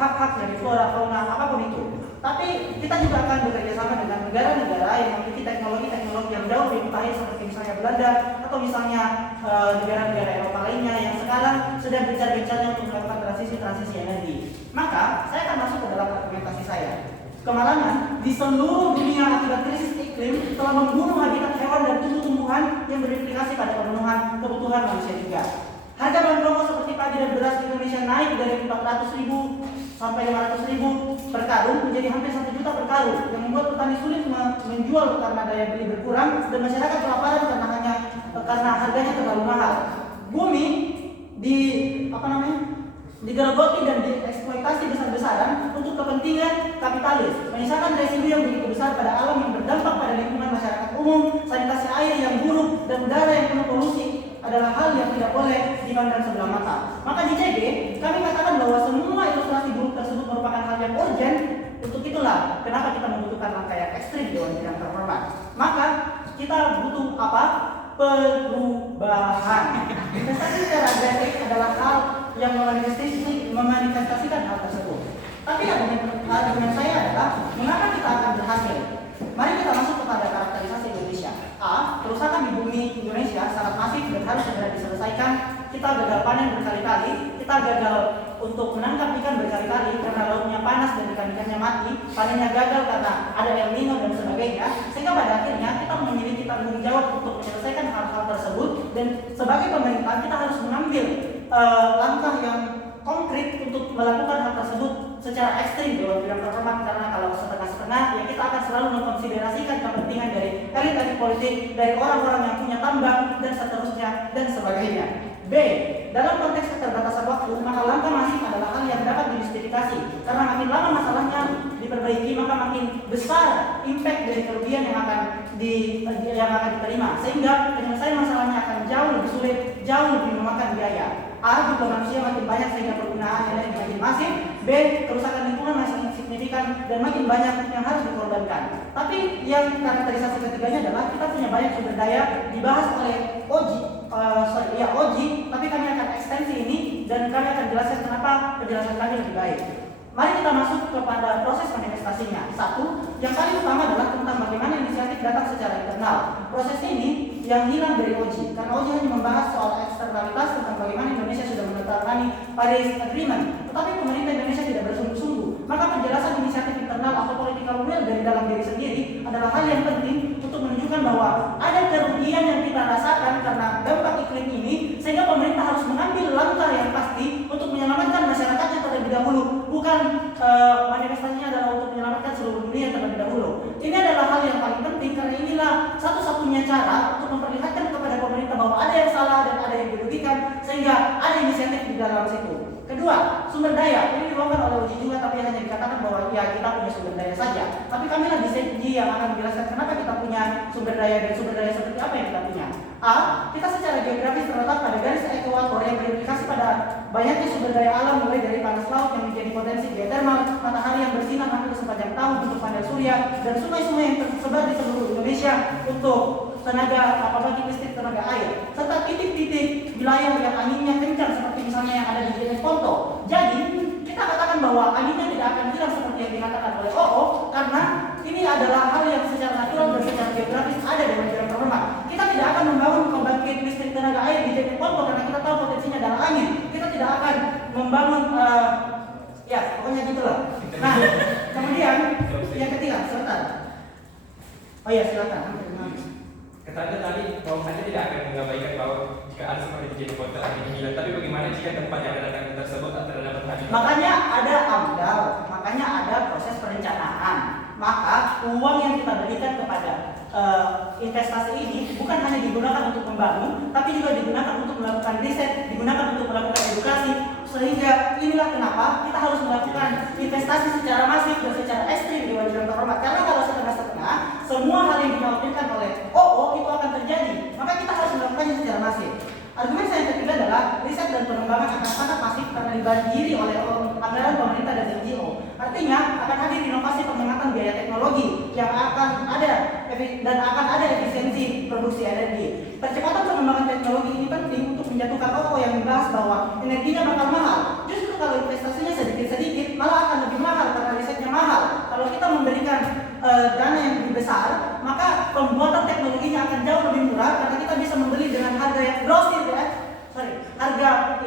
hak-hak dari flora, fauna, apapun itu. Tapi kita juga akan bekerjasama dengan negara-negara yang memiliki teknologi yang jauh lebih mutakhir, seperti misalnya Belanda atau misalnya negara-negara Eropa lainnya yang sekarang sedang gencar-gencarnya untuk melakukan transisi energi. Maka saya akan masuk ke dalam argumentasi saya. Kemalangan di seluruh dunia akibat krisis iklim telah membunuh habitat hewan dan tumbuh-tumbuhan yang berimplikasi pada pemenuhan kebutuhan manusia juga. Harga bahan pokok seperti padi dan beras di Indonesia naik dari 400.000 sampai 500.000 per karung menjadi hampir 1 juta per karung, yang membuat petani sulit menjual karena daya beli berkurang dan masyarakat kelaparan karena harganya terlalu mahal. Bumi digerogoti dan dieksploitasi besar-besaran untuk kepentingan kapitalis, menyisakan residu yang begitu besar pada alam yang berdampak pada lingkungan masyarakat umum. Sanitasi air yang buruk dan udara yang penuh polusi adalah hal yang tidak boleh dipandang sebelah mata. Maka di CG, kami katakan bahwa semua ilustrasi buruk tersebut merupakan hal yang urgent. Untuk itulah kenapa kita membutuhkan langkah yang ekstrim Dewan Bidang Terhormat. Maka kita butuh apa? Perubahan. Investasi secara agresif adalah hal yang memanifestasikan hal tersebut. Tapi argumen saya adalah mengapa kita akan berhasil. Mari kita masuk kepada karakterisasi Indonesia. A, kerusakan di bumi Indonesia sangat masif dan harus segera diselesaikan. Kita gagal panen berkali-kali, kita gagal untuk menangkap ikan berkali-kali karena lautnya panas dan ikan-ikannya mati. Panennya gagal karena ada El Nino dan sebagainya. Sehingga pada akhirnya kita memiliki tanggung jawab untuk menyelesaikan hal-hal tersebut. Dan sebagai pemerintah kita harus mengambil langkah yang konkret untuk melakukan hal tersebut secara ekstrim Dewan Bidang Terhormat, karena kalau setengah-setengah ya kita akan selalu mengkonsiderasikan kepentingan dari elit-elit politik, dari orang-orang yang punya tambang dan seterusnya dan sebagainya. B, dalam konteks keterbatasan waktu, maka langkah masif adalah hal yang dapat dijustifikasi karena makin lama masalahnya diperbaiki maka makin besar impact dari kerugian yang akan diterima, sehingga penyelesaian masalahnya akan jauh lebih sulit, jauh lebih memakan biaya. A, jumlah manusia makin banyak sehingga penggunaan energi makin masif. B, kerusakan lingkungan masih signifikan dan makin banyak yang harus dikorbankan. Tapi yang karakterisasi ketiganya adalah kita punya banyak sumber daya, dibahas oleh OJI, tapi kami akan ekstensi ini dan kami akan jelaskan kenapa penjelasan kami lebih baik. Mari kita masuk kepada proses manifestasinya. Satu, yang paling utama adalah tentang bagaimana inisiatif datang secara internal. Proses ini yang hilang dari OJI, karena OJI hanya membahas soal eksternalitas tentang bagaimana Indonesia sudah menandatangani Paris Agreement, tetapi pemerintah Indonesia tidak bersungguh-sungguh. Maka penjelasan inisiatif internal atau political will dari dalam diri sendiri adalah hal yang penting untuk menunjukkan bahwa ada kerugian yang kita rasakan karena dampak iklim ini, sehingga pemerintah harus mengambil langkah yang pasti untuk menyelamatkan masyarakatnya terlebih dahulu. Bukan manifestasinya adalah untuk menyelamatkan seluruh dunia terlebih dahulu. Ini adalah hal yang paling penting karena inilah satu-satunya cara untuk memperlihatkan kepada pemerintah bahwa ada yang salah dan ada yang dirugikan, sehingga ada inisiatif di dalam situ. Kedua, sumber daya. Ini dibawakan oleh OJI juga, tapi hanya dikatakan bahwa ya kita punya sumber daya saja. Tapi kami lah di CG yang akan menjelaskan kenapa kita punya sumber daya dan sumber daya seperti apa yang kita punya. A, kita secara geografis terletak pada garis ekuator yang berimplikasi pada banyaknya sumber daya alam mulai dari panas laut yang menjadi potensi geotermal, matahari yang bersinar hampir sepanjang tahun untuk panel surya, dan sungai-sungai yang tersebar di seluruh Indonesia untuk tenaga pembangkit listrik tenaga air, serta titik-titik wilayah yang anginnya kencang seperti misalnya yang ada di Jenis Ponto. Jadi kita katakan bahwa anginnya tidak akan hilang seperti yang dikatakan oleh OO, karena ini adalah hal yang secara natural dan secara geografis ada di Wajiran terhormat. Kita tidak akan membangun pembangkit listrik tenaga air di Jenis Ponto karena kita tahu potensinya adalah angin. Kita tidak akan membangun ya pokoknya gitulah. Nah kemudian yang ketiga, sebentar. Oh ya silakan. Kata tadi bahwasanya tidak akan mengabaikan bahwa jika ada seperti kejadian kota angin hilang, tapi bagaimana jika tempat yang ada tangga tersebut terdapat habitat? Makanya ada AMDAL, makanya ada proses perencanaan. Maka uang yang kita berikan kepada investasi ini bukan hanya digunakan untuk membangun, tapi juga digunakan untuk melakukan riset, digunakan untuk melakukan edukasi. Sehingga inilah kenapa kita harus melakukan investasi secara masif dan secara ekstrim di Wajiran terhormat. Karena kalau setengah-setengah, semua hal yang dikhawatirkan oleh OO itu akan terjadi. Maka kita harus melakukannya secara masif. Argumen saya yang ketiga adalah riset dan pengembangan akan sangat masif karena dibandiri oleh anggaran pemerintah dan NGO. Artinya akan hadir inovasi penghematan biaya teknologi yang akan ada dan akan ada efisiensi produksi energi. Percepatan pengembangan teknologi ini penting untuk menjatuhkan OO yang membahas bahwa energinya bakal mahal. Justru kalau investasinya sedikit-sedikit malah akan lebih mahal karena risetnya mahal. Kalau kita memberikan dana yang lebih besar, maka pembuatan teknologinya akan jauh lebih murah karena kita bisa membeli dengan harga yang grosir harga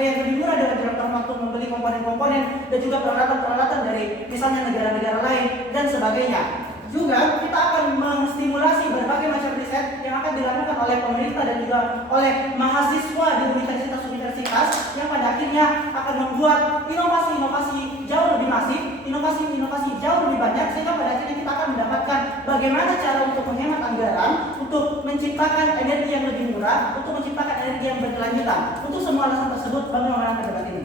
yang lebih murah dengan jangka waktu membeli komponen-komponen dan juga peralatan-peralatan dari misalnya negara-negara lain dan sebagainya. Juga kita akan menstimulasi berbagai macam riset yang akan dilakukan oleh pemerintah dan juga oleh mahasiswa di universitas-universitas yang pada akhirnya akan membuat inovasi-inovasi jauh lebih masif, inovasi-inovasi jauh lebih banyak, sehingga pada akhirnya kita akan mendapatkan bagaimana cara untuk menghemat anggaran, untuk menciptakan energi yang lebih murah, untuk menciptakan energi yang berkelanjutan. Untuk semua alasan tersebut, kami memenangkan debat ini.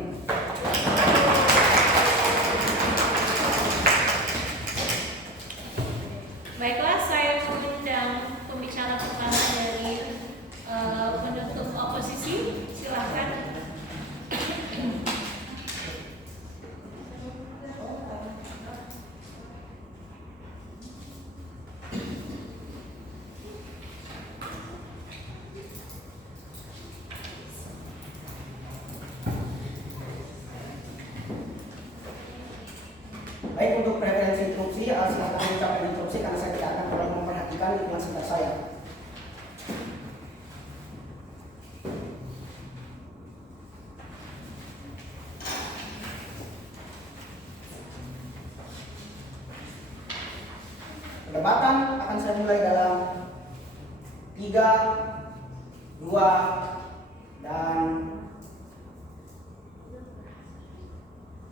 Baiklah, saya mengundang pembicara pertama dari penutup oposisi. Silakan. Baik, untuk preferensi instruksi, silakan mengucapkan instruksi karena saya tidak akan terlalu memperhatikan lingkungan sekitar saya. Perdebatan akan saya mulai dalam 3, 2, dan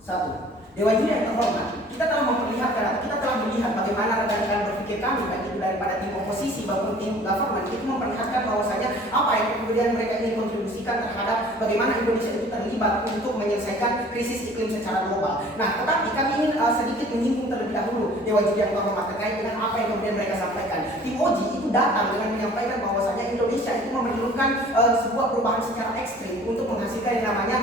1. Dewan Juri yang terhormat, kita telah memperlihatkan atau kita telah melihat bagaimana rekan-rekan berpikir kami, baik itu daripada tim oposisi maupun tim government, itu memperlihatkan bahwasanya apa yang kemudian mereka ingin kontribusikan terhadap bagaimana Indonesia itu terlibat untuk menyelesaikan krisis iklim secara global. Nah, tetapi kami ingin sedikit menyinggung terlebih dahulu Dewan Juri yang terhormat terkait dengan apa yang kemudian mereka sampaikan. Tim OJI itu datang dengan menyampaikan bahwasanya Indonesia itu memerlukan sebuah perubahan secara ekstrim untuk menghasilkan yang namanya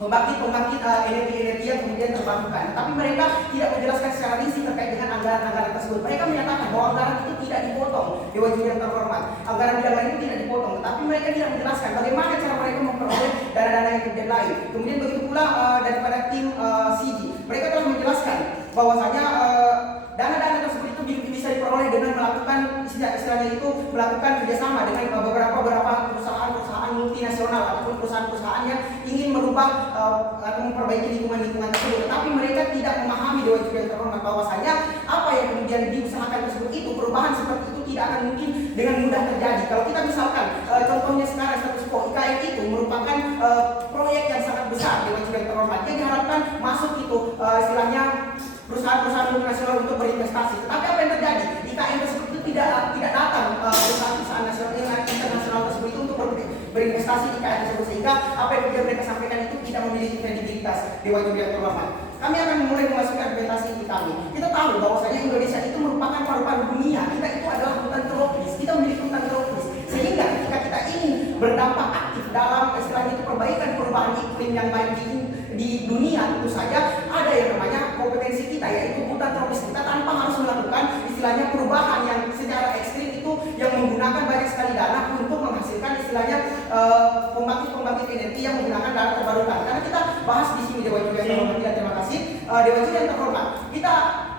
pembangkit energi-energi yang kemudian terbarukan. Tapi mereka tidak menjelaskan secara rinci terkait dengan anggaran-anggaran tersebut. Mereka menyatakan bahwa anggaran itu tidak dipotong. Dewan Juri yang terhormat, anggaran bidang lain itu tidak dipotong. Tetapi mereka tidak menjelaskan bagaimana cara mereka memperoleh dana-dana yang kemudian lain. Kemudian begitu pula daripada tim CG, mereka telah menjelaskan bahwasanya dana-dana tersebut itu bisa diperoleh dengan melakukan istilahnya itu melakukan kerjasama dengan beberapa perusahaan multinasional ataupun perusahaan-perusahaan yang ingin merubah atau memperbaiki lingkungan tersebut. Tetapi mereka tidak memahami Dewan Juri yang terhormat bahwasanya apa yang kemudian diusahakan tersebut itu perubahan seperti itu tidak akan mungkin dengan mudah terjadi. Kalau kita misalkan contohnya sekarang status quo IKN itu merupakan proyek yang sangat besar Dewan Juri yang terhormat. Dia diharapkan masuk itu istilahnya perusahaan-perusahaan multinasional untuk berinvestasi. Tetapi apa yang terjadi? IKN tersebut itu tidak datang perusahaan-perusahaan nasional internasional tersebut itu untuk berinvestasi di IKN tersebut, sehingga apa yang kemudian mereka sampaikan itu tidak memiliki kredibilitas Dewan Juri yang terhormat. Kami akan mulai memasuki argumentasi inti kami. Kita tahu bahwasanya Indonesia itu merupakan paru-paru dunia. Kita itu adalah hutan tropis. Kita memiliki hutan tropis. Sehingga ketika kita ingin berdampak aktif dalam istilahnya itu perubahan iklim yang baik di dunia, tentu saja ada yang namanya kompetensi kita, yaitu hutan tropis kita, tanpa harus melakukan istilahnya perubahan yang secara ekstrim itu yang menggunakan banyak sekali dana untuk menghasilkan istilahnya pembangkit energi yang menggunakan dana terbarukan. Karena kita bahas di sini Dewan Juri yang terhormat, terima kasih Dewan Juri yang terhormat. Kita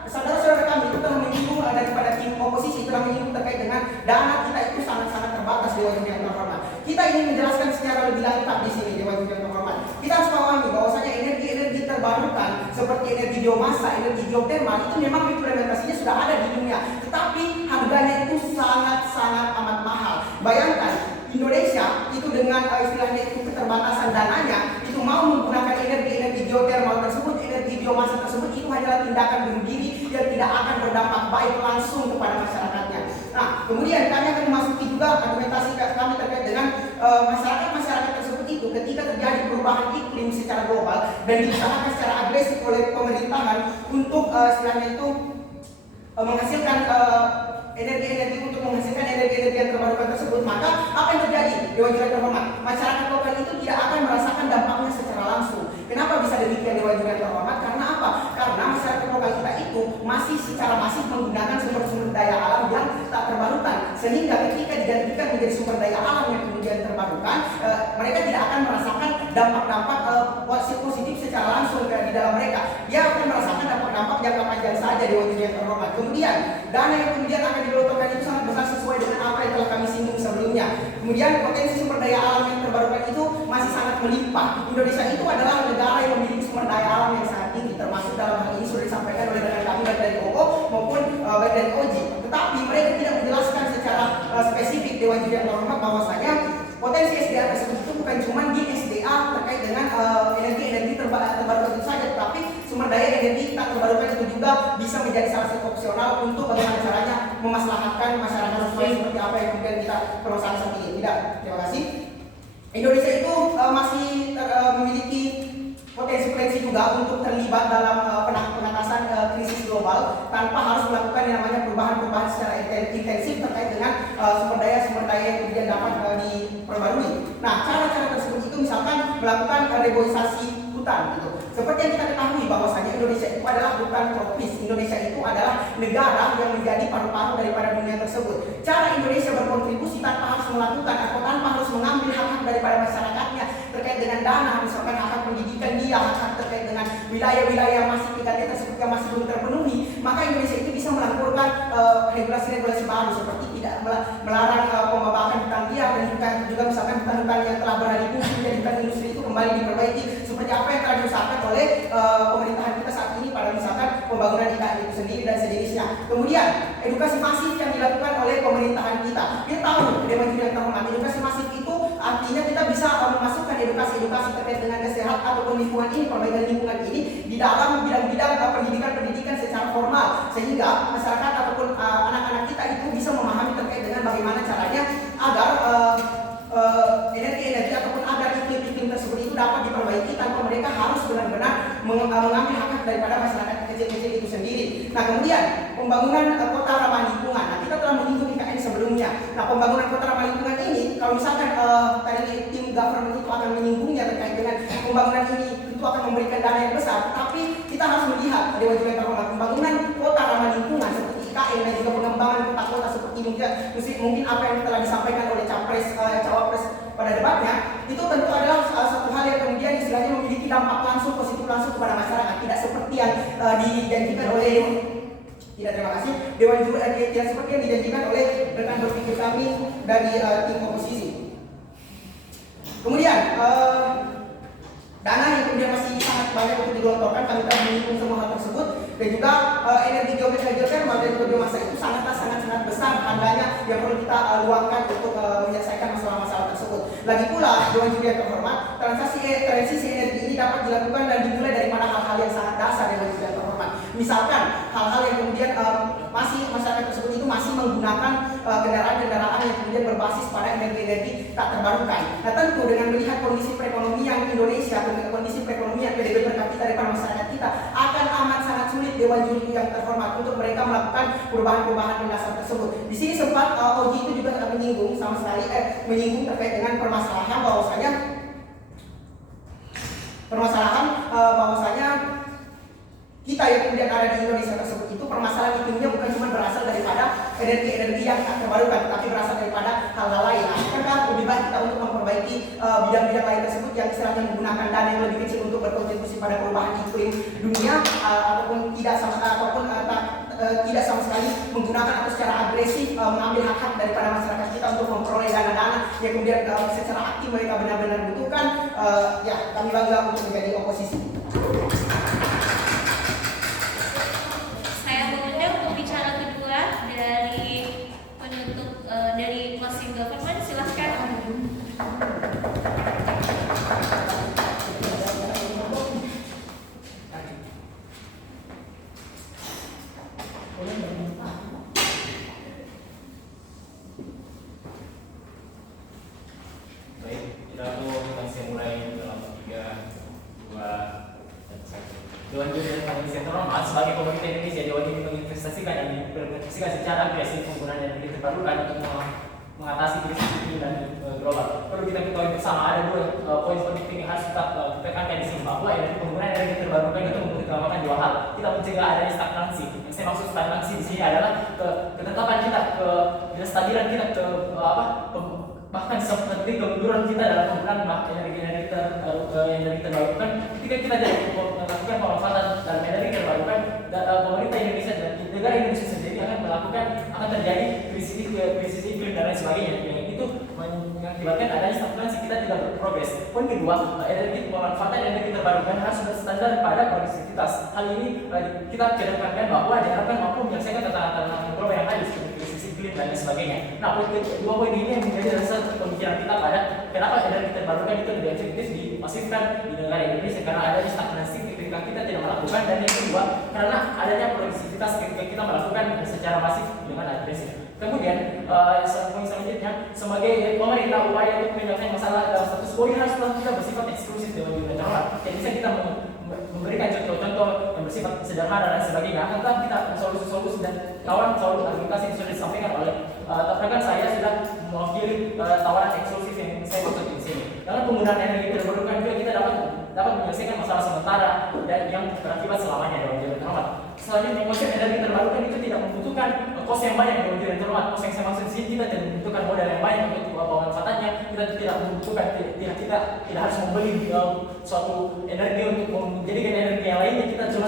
saudara-saudara kami itu telah menyinggung daripada tim oposisi telah menyinggung terkait dengan dana kita itu sangat-sangat terbatas Dewan Juri yang terhormat. Kita ingin menjelaskan secara lebih lengkap di sini Dewan Juri yang terhormat. Kita harus pahami bahwasanya energi-energi terbarukan seperti energi biomasa, energi geotermal itu memang implementasinya sudah ada di dunia, tetapi harganya itu sangat-sangat amat mahal. Bayangkan Indonesia itu dengan istilahnya itu keterbatasan dananya itu mau menggunakan energi geotermal tersebut, energi biomasa tersebut, itu hanyalah tindakan bunuh diri yang tidak akan berdampak baik langsung kepada masyarakatnya. Nah, kemudian kami akan memasuki juga argumentasi kami terkait dengan masyarakat tersebut itu ketika terjadi perubahan iklim secara global dan diusahakan secara agresif oleh pemerintahan untuk istilahnya itu menghasilkan energi-energi untuk menghasilkan energi-energi yang terbarukan tersebut, maka apa yang terjadi? Dewan Juri yang terhormat, masyarakat lokal itu tidak akan merasakan dampaknya secara langsung. Kenapa bisa demikian Dewan Juri yang terhormat? Karena apa? Karena masyarakat lokal kita itu masih secara masif menggunakan sumber-sumber daya alam yang tak terbarukan, sehingga ketika digantikan menjadi sumber daya alam yang kemudian terbarukan, mereka tidak akan merasakan dampak-dampak positif secara langsung di dalam mereka. Dia akan merasakan dampak-dampak jangka panjang saja Dewan Juri yang terhormat. Kemudian dana yang kemudian akan digelontorkan itu sangat besar sesuai dengan apa yang telah kami singgung sebelumnya. Kemudian potensi sumber daya alam yang terbarukan itu masih sangat melimpah. Indonesia itu adalah negara yang memiliki sumber daya alam yang sangat tinggi, termasuk dalam hal ini sudah disampaikan oleh rekan kami baik dari OO maupun baik dari OJI. Tetapi mereka tidak menjelaskan secara spesifik Dewan Juri yang terhormat bahwasanya potensi SDA tersebut itu bukan cuma di SDA terkait dengan energi terbarukan itu saja, tetapi sumber daya energi tak terbarukan itu juga bisa menjadi salah satu opsional untuk bagaimana caranya memaslahatkan masyarakat seperti apa yang kemudian kita permasalahan saat ini. Tidak, terima kasih. Indonesia itu masih memiliki potensi juga untuk terlibat dalam pengatasan krisis global tanpa harus melakukan yang namanya perubahan-perubahan secara intensif terkait dengan sumber daya yang kemudian dapat diperbarui. Nah, cara-cara tersebut itu misalkan melakukan reboisasi hutan gitu. Seperti yang kita ketahui bahwasanya Indonesia itu adalah hutan tropis. Indonesia itu adalah negara yang menjadi paru-paru daripada dunia tersebut. Cara Indonesia berkontribusi tanpa harus melakukan atau tanpa harus mengambil hak-hak daripada masyarakatnya terkait dengan dana, misalkan hak pendidikan dia, hak terkait dengan wilayah-wilayah yang masih 3T tersebut yang masih belum terpenuhi, maka Indonesia itu bisa melakukan regulasi-regulasi baru seperti tidak melarang pembabakan hutan liar dan juga misalkan hutan-hutan yang telah beralih fungsi menjadi hutan industri itu kembali diperbaiki seperti apa yang telah diusahakan oleh pemerintahan kita saat ini pada misalkan pembangunan IKN itu sendiri dan sejenisnya. Kemudian edukasi masif yang dilakukan oleh pemerintahan kita. Kita tahu Dewan Juri yang terhormat, edukasi masif itu artinya kita bisa memasukkan edukasi-edukasi terkait dengan kesehatan ataupun lingkungan ini, perbaikan lingkungan ini di dalam bidang-bidang pendidikan secara formal, sehingga masyarakat ataupun anak-anak kita itu bisa memahami terkait dengan bagaimana caranya agar energi-energi ataupun agar iklim-iklim tersebut itu dapat diperbaiki tanpa mereka harus benar-benar mengambil hak daripada masyarakat kecil-kecil itu sendiri. Nah, kemudian pembangunan kota ramah lingkungan. Nah, kita telah menyinggung IKN sebelumnya. Nah, pembangunan kota ramah lingkungan ini, kalau misalkan tadi tim government itu akan menyinggungnya terkait dengan pembangunan ini itu akan memberikan dana yang besar, tapi kita harus melihat Dewan Juri yang terhormat, pembangunan kota ramah lingkungan seperti IKN dan juga pengembangan kota-kota seperti mungkin apa yang telah disampaikan oleh cawapres pada debatnya, itu tentu adalah satu hal yang kemudian istilahnya memiliki dampak langsung positif langsung kepada masyarakat, tidak seperti yang dijanjikan oleh terima kasih Dewan Juri, tidak seperti yang dijanjikan oleh rekan berpikir kami dari tim oposisi. Kemudian dana yang kemudian masih sangat banyak untuk digelontorkan, kami telah menyinggung semua hal tersebut, dan juga energi geotermal dan juga biomasa itu sangat besar harganya yang perlu kita luangkan untuk menyelesaikan masalah-masalah tersebut. Lagi pula Dewan Juri yang terhormat, transisi energi ini dapat dilakukan dan dimulai daripada hal-hal yang sangat dasar Dewan Juri yang terhormat. Misalkan hal-hal yang kemudian masih masyarakat tersebut itu masih menggunakan kendaraan-kendaraan yang kemudian berbasis pada energi-energi tak terbarukan. Nah, tentu dengan melihat kondisi perekonomian Indonesia, kondisi perekonomian PDB per kapita daripada masyarakat kita akan amat sangat sulit Dewan Juri yang terhormat untuk mereka melakukan perubahan-perubahan mendasar tersebut. Di sini sempat Oji itu juga menyinggung menyinggung terkait dengan permasalahan bahwasanya kita yang kemudian ada di Indonesia tersebut itu permasalahan iklimnya bukan cuma berasal daripada energi-energi yang tak terbarukan, tapi berasal daripada hal-hal lain. Akankah lebih baik kita untuk memperbaiki bidang-bidang lain tersebut yang istilahnya menggunakan dana yang lebih kecil untuk berkontribusi pada perubahan iklim dunia, ataupun tidak sama sekali menggunakan atau secara agresif mengambil hak-hak daripada masyarakat kita untuk memperoleh dana-dana yang kemudian secara aktif mereka benar-benar butuhkan. Ya, kami bangga untuk menjadi oposisi. Saya mengundang pembicara kedua dari penutup dari closing government, silahkan. Baik, kita langsung mulai dalam 3, 2, dan 1. Dewan Juri dan Komisi Terhormat sebagai pemerintah Indonesia diwajibkan menginvestasikan dan mengimplementasikan secara agresif penggunaan energi terbarukan untuk mengatasi krisis iklim dan global. Perlu kita ketahui bersama ada dua poin penting yang harus kita tekankan di sini, bahwa penggunaan energi terbarukan itu mengutamakan dua hal. Kita mencegah adanya stagnansi. Yang saya maksud stagnansi di sini adalah ketetapan kita, kestabilan kita, bahkan seperti kemunduran kita dalam penggunaan energi terbarukan. Ketika kita tidak melakukan pemanfaatan dalam energi terbarukan, pemerintah Indonesia dan negara Indonesia sendiri akan terjadi krisis iklim dan lain sebagainya. Yang itu mengakibatkan adanya stagnansi, kita tidak berprogres. Poin kedua, pemanfaatan energi terbarukan harus berstandar pada produktivitas. Hal ini kita kedepankan bahwa diharapkan mampu menyelesaikan tantangan global yang ada seperti krisis iklim dan lain sebagainya. Nah, dua poin ini yang menjadi dasar pemikiran kita pada kenapa energi terbarukan itu lebih efektif dimasifkan di negara Indonesia, karena adanya stagnansi ketika kita tidak melakukan, dan yang kedua karena adanya produktivitas ketika kita melakukan secara masif dengan agresif. Kemudian poin selanjutnya, sebagai pemerintah upaya untuk menyelesaikan masalah dalam status quo ini haruslah kita bersifat eksklusif dengan jumlah terhormat. Jadi bisa kita memberikan contoh-contoh yang bersifat sederhana dan sebagainya. Akan kita solusi-solusi dan tawaran argumentasi yang sudah disampaikan oleh rekan saya sudah mewakili tawaran eksklusif yang saya maksud di sini. Dengan penggunaan energi terbarukan juga kita dapat menyelesaikan masalah sementara dan yang berakibat selamanya dalam jumlah terhormat. Selanjutnya, konsep energi terbarukan itu tidak membutuhkan kos yang banyak dalam jumlah terhormat. Kos yang saya maksud di sini, kita tidak membutuhkan modal yang banyak untuk pemanfaatannya. Kita tidak membutuhkan, kita tidak harus membeli suatu energi untuk menjadikan energi yang lainnya. Kita cuma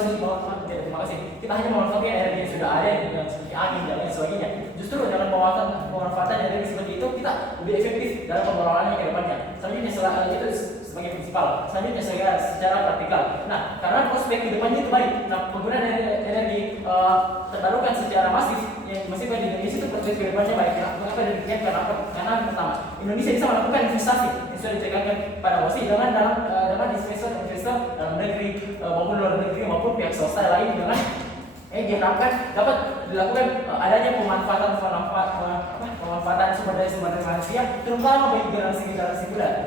kita hanya memanfaatkan energi yang sudah ada, yang seperti angin dan lain sebagainya. Justru dengan pemanfaatan energi seperti itu, kita lebih efektif dalam pengelolaannya ke depannya. Selanjutnya, itu sebagai prinsipal. Selanjutnya secara praktikal. Nah, karena prospek ke depannya itu baik. Nah, penggunaan energi terbarukan secara masif yang masih di Indonesia itu prospek ke depannya baik. Mengapa demikian? Karena pertama, Indonesia bisa melakukan investasi yang sudah ditekankan pada WOSI dengan investor dalam negeri maupun luar negeri maupun pihak swasta lain dengan diharapkan dapat dilakukan adanya pemanfaatan sumber daya manusia, terutama bagi generasi muda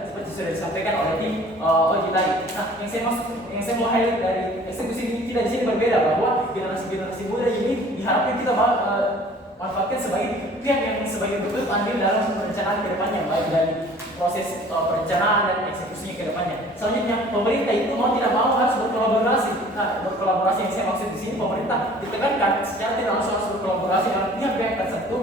seperti sudah disampaikan oleh tim Oji tadi. Nah, yang saya mau highlight dari eksekusi ini kita di sini berbeda, bahwa generasi muda ini diharapkan kita manfaatkan sebagai pihak yang sebagai betul andil dalam perencanaan kedepannya, baik dari proses perencanaan dan eksekusinya ke depannya. Selanjutnya, pemerintah itu mau tidak mau harus berkolaborasi. Nah, berkolaborasi yang saya maksud di sini, pemerintah ditekankan secara tidak langsung harus berkolaborasi dengan pihak-pihak tertentu,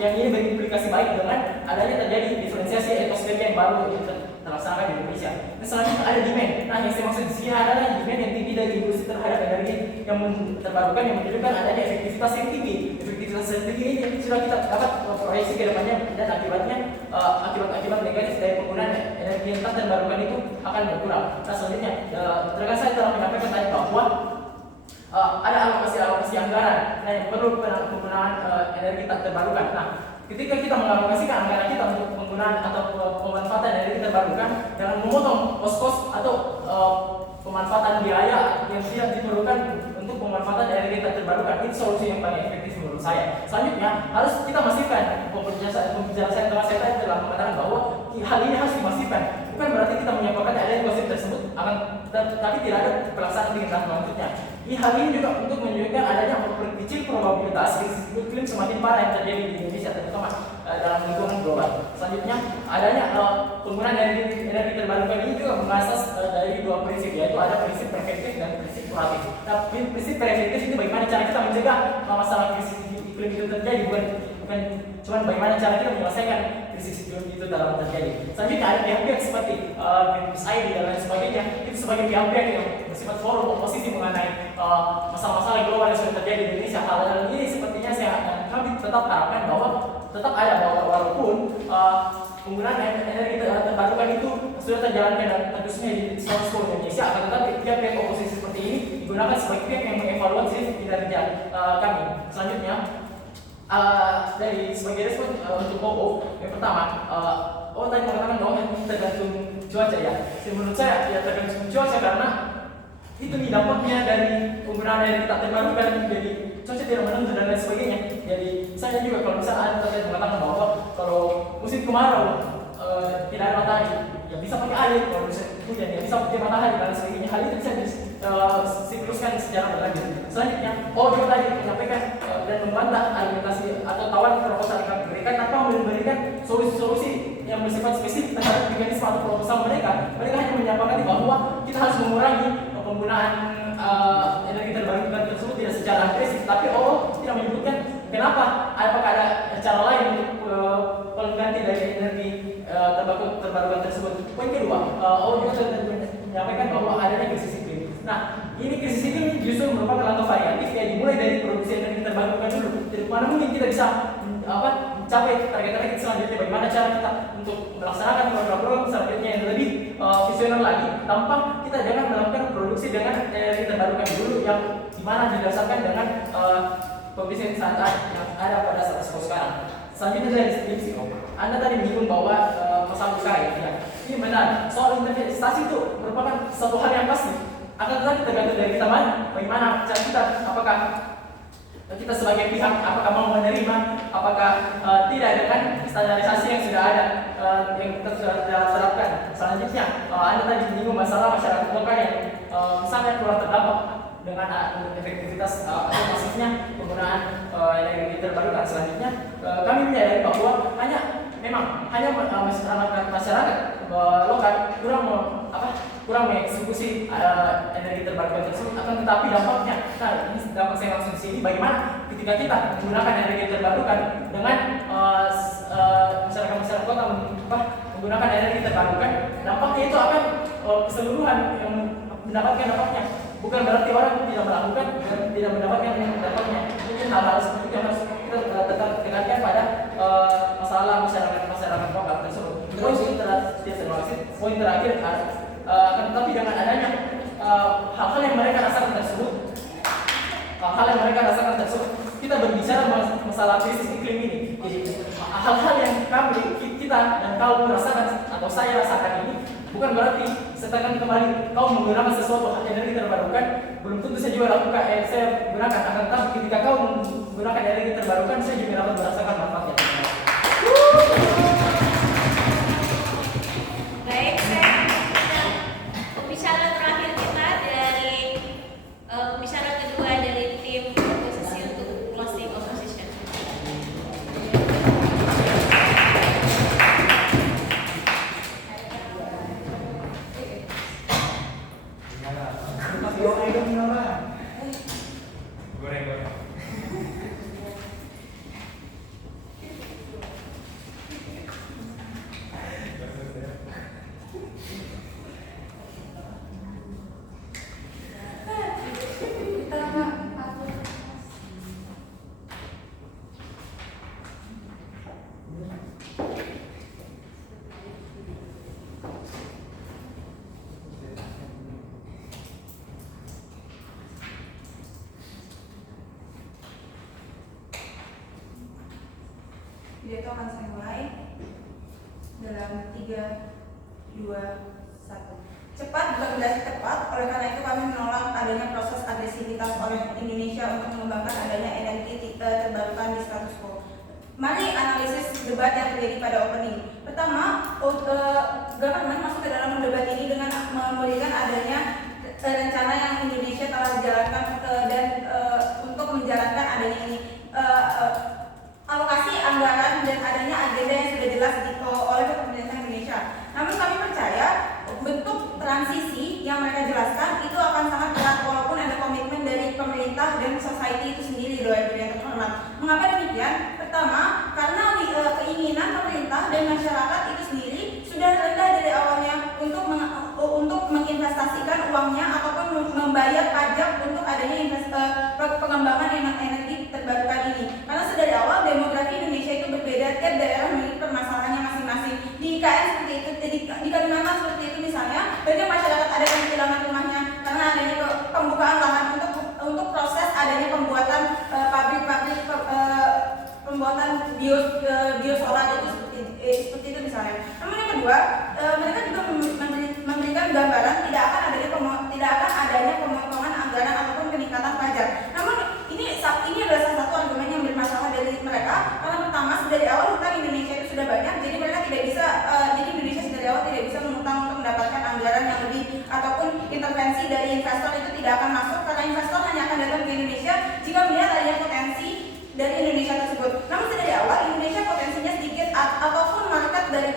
yang ini berimplikasi baik dengan adanya terjadi diferensiasi ekosistem yang baru terlaksanakan di Indonesia. Dan selanjutnya ada demand. Nah, yang saya maksud di sini adalah demand yang tinggi dari industri terhadap energi yang terbarukan, yang menunjukkan adanya efektivitas yang tinggi. Efektivitas yang tinggi ini sudah kita dapat proyeksi ke depannya, dan akibatnya akibat negatif dari penggunaan energi yang tak terbarukan itu akan berkurang. Nah, selanjutnya, rekan saya telah menyampaikan tadi bahwa ada alokasi anggaran yang perlu penggunaan energi tak terbarukan. Nah, ketika kita mengalokasikan anggaran kita untuk penggunaan atau pemanfaatan energi terbarukan dengan memotong kos-kos atau pemanfaatan biaya yang tidak diperlukan untuk pemanfaatan energi tak terbarukan, itu solusi yang paling efektif menurut saya. Selanjutnya, harus kita masifkan. Pembicara saya telah mengatakan bahwa hal ini harus dimasifkan. Bukan berarti kita menyampaikan adanya konsep tersebut, tapi tidak ada pelaksanaan tingkat lanjutnya. Hal ini juga untuk menunjukkan adanya kecil probabilitas krisis iklim semakin parah yang terjadi di Indonesia, terutama dalam lingkungan global. Selanjutnya, adanya penggunaan energi terbarukan ini juga mengasas dari dua prinsip, yaitu ada prinsip preventif dan prinsip kuratif. Nah, prinsip preventif itu bagaimana cara kita mencegah masalah krisis iklim itu terjadi, bukan cuma bagaimana cara kita menyelesaikan krisis iklim itu dalam terjadi. Selanjutnya ada pihak-pihak seperti Greenpeace ID dan lain sebagainya, itu sebagai pihak-pihak yang bersifat forum oposisi mengenai masalah-masalah global yang sudah terjadi di Indonesia. Hal ini sepertinya kami tetap harapkan bahwa tetap ada, bahwa walaupun penggunaan energi terbarukan itu sudah terjalankan dan terusnya di status quo Indonesia, akan tetapi pihak-pihak oposisi seperti ini digunakan sebagai pihak yang mengevaluasi kinerja kami. Selanjutnya, dari sebagai respon untuk OO, yang pertama, tadi mengatakan bahwa ini tergantung cuaca ya. Menurut saya ya tergantung cuaca, karena itu nih dampaknya dari penggunaan energi tak terbarukan, jadi cuaca tidak menentu dan lain sebagainya. Jadi saya juga kalau misalnya ada terkait mengatakan bahwa kalau musim kemarau tidak ada matahari, ya bisa pakai air. Kalau musim hujan ya bisa pakai matahari dan lain sebagainya. Hal itu bisa sikluskan secara berlanjut. Selanjutnya, juga tadi menyampaikan dan membantah argumentasi atau tawaran proposal yang kami berikan tanpa memberikan solusi-solusi yang bersifat spesifik terhadap mekanisme atau proposal mereka. Mereka hanya menyampaikan bahwa kita harus mengurangi penggunaan energi terbarukan tersebut tidak secara agresif, tapi tidak menyebutkan kenapa, apakah ada cara lain untuk pengganti dari energi terbarukan tersebut. Poin kedua, juga menyampaikan bahwa adanya krisis iklim. Nah, ini krisis iklim justru merupakan langkah variatif yang dimulai dari produksi energi terbarukan dulu. Jadi mana mungkin kita bisa mencapai target-target selanjutnya, bagaimana cara kita untuk melaksanakan program-program selanjutnya yang lebih visioner lagi, tanpa kita jangan melakukan produksi dengan energi terbarukan dulu yang dimana didasarkan dengan kondisi saat yang ada pada status quo sekarang. Selanjutnya dari sisi Anda tadi menyinggung bahwa masalah Ukraina, ya, ini benar. Soal investasi itu merupakan satu hal yang pasti. Akan tetapi tergantung dari kita bagaimana cara kita, apakah kita sebagai pihak apakah mau menerima, apakah tidak dengan standarisasi yang sudah ada, yang kita sudah terapkan. Selanjutnya, Anda tadi menyinggung masalah masyarakat lokal yang sangat kurang terdampak dengan efektivitas atau masifnya penggunaan energi terbarukan. Selanjutnya, kami menyadari bahwa hanya masyarakat lokal kurang mengeksekusi energi terbarukan tersebut. Akan tetapi dampaknya, ini dampak saya langsung di sini, bagaimana ketika kita menggunakan energi terbarukan dengan masyarakat kota menggunakan energi terbarukan, dampaknya itu akan keseluruhan yang mendapatkan dampaknya. Bukan berarti orang tidak melakukan dan tidak mendapatkan dampaknya. Mungkin hal-hal seperti itu harus kita tetap tekankan pada masalah masyarakat lokal tersebut. Poin terakhir, akan tetapi dengan adanya hal-hal yang mereka rasakan tersebut, kita berbicara masalah krisis iklim ini. Jadi hal-hal yang kita dan kau rasakan atau saya rasakan ini bukan berarti setekan kembali kau menggunakan sesuatu energi terbarukan, belum tentu saya juga lakukan, saya gunakan. Akan tetapi ketika kau menggunakan energi terbarukan, saya juga dapat merasakan manfaatnya. Baik, pembicara terakhir kita dari pembicara kedua dari tim oposisi untuk closing opposition. Goreng. Pidato akan saya mulai dalam 3, 2, 1. Cepat bukan berarti tepat, oleh karena itu kami menolak adanya proses agresivitas oleh Indonesia untuk mengembangkan adanya energi terbarukan di status quo. Mari analisis debat yang terjadi pada opening. Pertama, government masuk ke dalam debat ini dengan memberikan adanya rencana yang Indonesia telah jalankan dan untuk menjalankan adanya ini alokasi anggaran dan adanya agenda yang sudah jelas oleh pemerintah Indonesia. Namun kami percaya bentuk transisi yang mereka jelaskan itu akan sangat berat walaupun ada komitmen dari pemerintah dan society itu sendiri yang terhormat. Mengapa demikian? Pertama, karena keinginan pemerintah dan masyarakat itu sendiri sudah rendah dari awalnya untuk menginvestasikan uangnya ataupun membayar pajak untuk adanya pengembangan energi terbarukan ini. Karena sedari awal demografi Indonesia itu berbeda, tiap daerah memiliki permasalahannya masing-masing. Di IKN seperti itu, di Kalimantan seperti itu misalnya, banyak masyarakat ada yang kehilangan rumahnya karena adanya pembukaan lahan untuk proses adanya pembuatan pabrik-pabrik pembuatan biosolar itu seperti itu misalnya. Namun yang kedua, mereka juga memberikan gambaran tidak akan adanya pemotongan anggaran ataupun peningkatan pajak. Namun ini adalah salah satu argumen yang bermasalah dari mereka karena pertama dari awal hutang Indonesia itu sudah banyak, jadi mereka tidak bisa Indonesia dari awal tidak bisa mengutang untuk mendapatkan anggaran yang lebih ataupun intervensi dari investor itu tidak akan masuk karena investor hanya akan datang ke Indonesia jika melihat adanya potensi dari Indonesia tersebut. Namun dari awal Indonesia potensinya sedikit ataupun market dari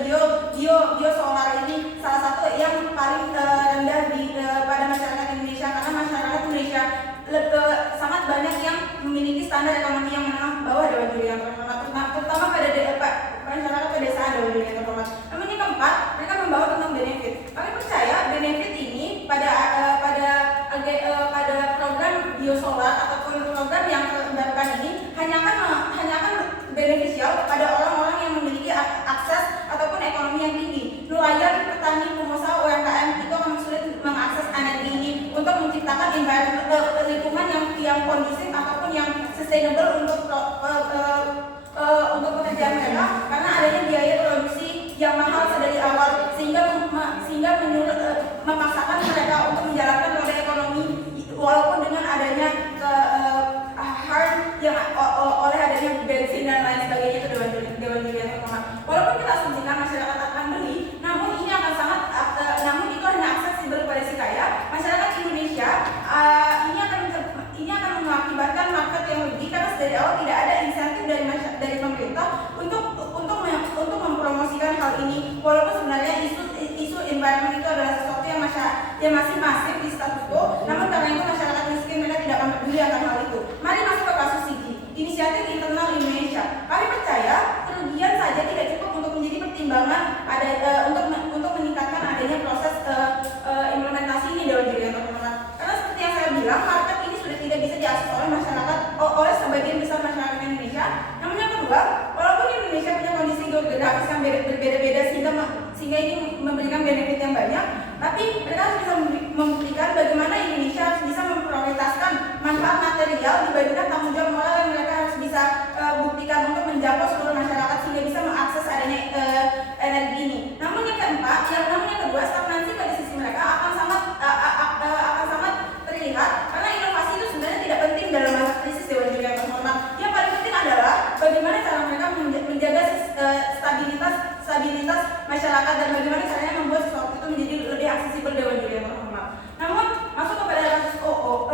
biosolar ini salah satu yang paling rendah pada masyarakat Indonesia karena masyarakat Indonesia sangat banyak yang memiliki standar ekonomi yang menengah bawah Dewan Juri yang terhormat, terutama pada masyarakat pedesaan Dewan Juri yang terhormat. Namun yang keempat, mereka membawa tentang benefit. Kami percaya benefit ini pada program biosolar ataupun program yang terbarukan ini hanya akan beneficial kepada orang-orang yang memiliki akses ataupun ekonomi yang tinggi. Nelayan, petani, pengusaha UMKM itu akan sulit mengakses energi ini untuk menciptakan lingkungan yang kondusif ataupun yang sustainable untuk pekerjaan mereka karena adanya biaya produksi yang mahal sedari awal sehingga memaksakan mereka untuk menjalankan roda ekonomi walaupun dengan adanya harm yang oleh adanya bensin dan lain sebagainya itu Dewan Juri yang terhormat. Walaupun kita asumsikan masyarakat akan beli, namun itu hanya aksesibel kepada si kaya. Masyarakat Indonesia ini akan mengakibatkan market yang rugi karena dari awal tidak ada insentif dari pemerintah untuk mempromosikan hal ini. Walaupun sebenarnya isu environment itu adalah sesuatu yang masih masif di status quo, namun karena itu masyarakat miskin mereka tidak akan peduli akan hal itu. Mari masuk ke kasus Sigi, inisiatif internal Indonesia. Kami percaya kerugian saja tidak cukup untuk menjadi pertimbangan untuk meningkatkan adanya proses implementasi ini Dewan Juri yang terhormat. Karena seperti yang saya bilang, market ini sudah tidak bisa diakses oleh masyarakat oleh sebagian besar masyarakat Indonesia. Namun yang kedua, walaupun Indonesia punya kondisi geografis yang berbeda-beda sehingga ini memberikan benefit yang banyak, tapi mereka harus bisa membuktikan bagaimana Indonesia harus bisa memprioritaskan manfaat material dibandingkan tanggung jawab moral yang mereka harus bisa buktikan untuk menjangkau seluruh masyarakat sehingga bisa mengakses adanya energi ini. Namun yang kedua, stagnansi pada sisi mereka akan sangat terlihat karena inovasi itu sebenarnya tidak penting dalam masa krisis Dewan Juri yang terhormat. Yang paling penting adalah bagaimana cara mereka menjaga stabilitas masyarakat dan bagaimana caranya membuat sesuatu itu menjadi lebih aksesibel Dewan Juri yang terhormat. Namun masuk kepada kasus OO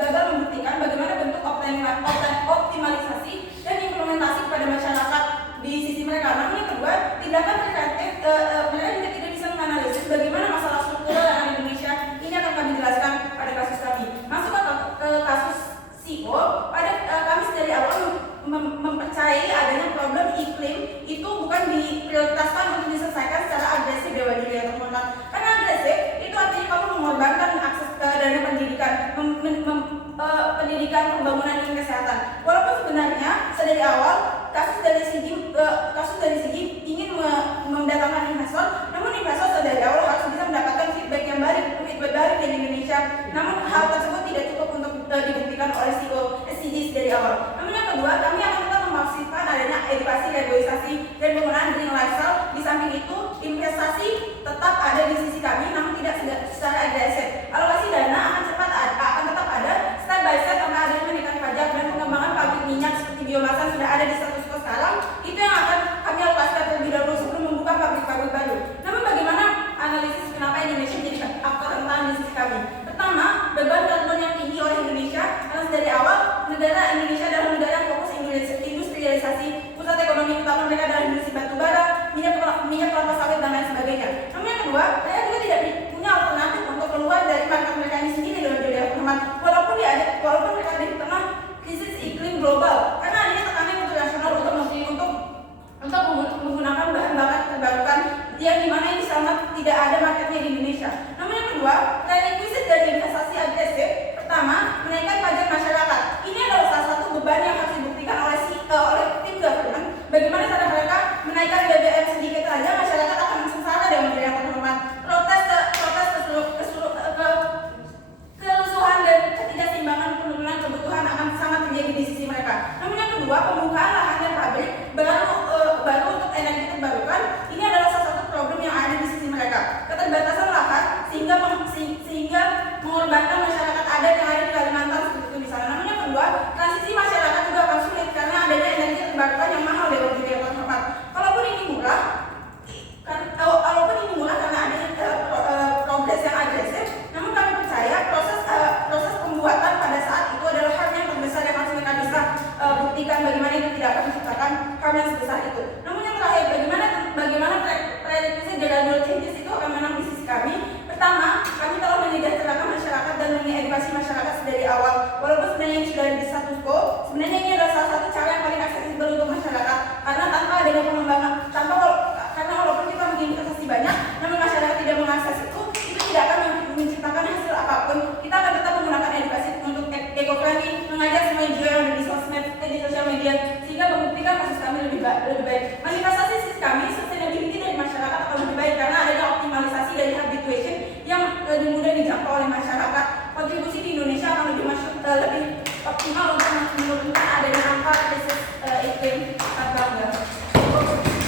gagal membuktikan bagaimana bentuk optimalisasi dan implementasi kepada masyarakat di sisi mereka. Namun yang kedua, tindakan preventif mereka juga tidak bisa menganalisis bagaimana masalah struktural yang ada di Indonesia. Ini akan kami jelaskan pada kasus kami. Masuk ke kasus CO, kami dari awal mempercayai adanya problem iklim itu bukan diprioritaskan untuk diselesaikan secara agresif Dewan Juri yang terhormat. Karena agresif itu artinya kamu mengorbankan akses ke dana pendidikan, pendidikan, pembangunan dan kesehatan. Walaupun sebenarnya sedari awal kasus dari segi ingin mendatangkan investor, namun investor sedari awal harus bisa mendapatkan feedback dari Indonesia. Namun hal tersebut tidak cukup untuk dibuktikan oleh SDGs dari awal. Namun yang kedua, kami akan tetap memastikan adanya edukasi, reboisasi, dan penggunaan green lifestyle. Di samping itu, investasi tetap ada di sisi kami, namun tidak secara agresif. Alokasi dana akan tetap ada step by step karena adanya menaikkan pajak dan pengembangan pabrik minyak seperti biomasa sudah ada di status quo sekarang. Itu yang akan kami alokasikan terlebih dahulu sebelum membuka pabrik-pabrik baru. Namun bagaimana analisis kenapa Indonesia menjadi aktor yang dimana ini sangat tidak ada marketnya di Indonesia. Namun yang kedua, prerequisite dari investasi agresif, pertama, menaikkan pajak masyarakat. Ini adalah salah satu beban yang harus dibuktikan oleh tim government. Bagaimana cara mereka menaikkan BBM sedikit saja, masyarakat akan sengsara dengan yang terhormat. Kerusuhan dan ketidakseimbangan penurunan kebutuhan akan sangat terjadi di sisi mereka. Namun yang kedua, pembukaan lahan dan pabrik baru untuk energi terbarukan, ini adalah salah satu problem yang ada di sisi mereka. Keterbatasan lahan sehingga mengorbankan masyarakat adat yang ada di Kalimantan seperti itu misalnya. Namun yang kedua, transisi masyarakat juga akan sulit karena adanya energi terbarukan yang mahal Dewan Juri yang terhormat. Walaupun ini murah karena adanya progres yang agresif, namun kami percaya proses pembuatan pada saat itu adalah harga yang terbesar yang harus mereka bisa buktikan bagaimana itu tidak akan menciptakan harga yang sebesar itu. Namun yang terakhir, bagaimana prerequisite gradual changes itu akan menang di sisi kami. Pertama, kami telah menyejahterakan masyarakat dan mengedukasi masyarakat dari awal. Walaupun sebenarnya ini sudah di status quo, sebenarnya ini adalah salah satu cara yang paling aksesibel untuk masyarakat. Karena tanpa adanya pengembangan, karena walaupun kita menginvestasi banyak, namun masyarakat tidak mengakses itu tidak akan menciptakan hasil apapun. Kita akan tetap menggunakan edukasi untuk eco-friendly, mengajak semua NGO yang ada di sosial media sehingga membuktikan kasus kami lebih baik. Manifestasi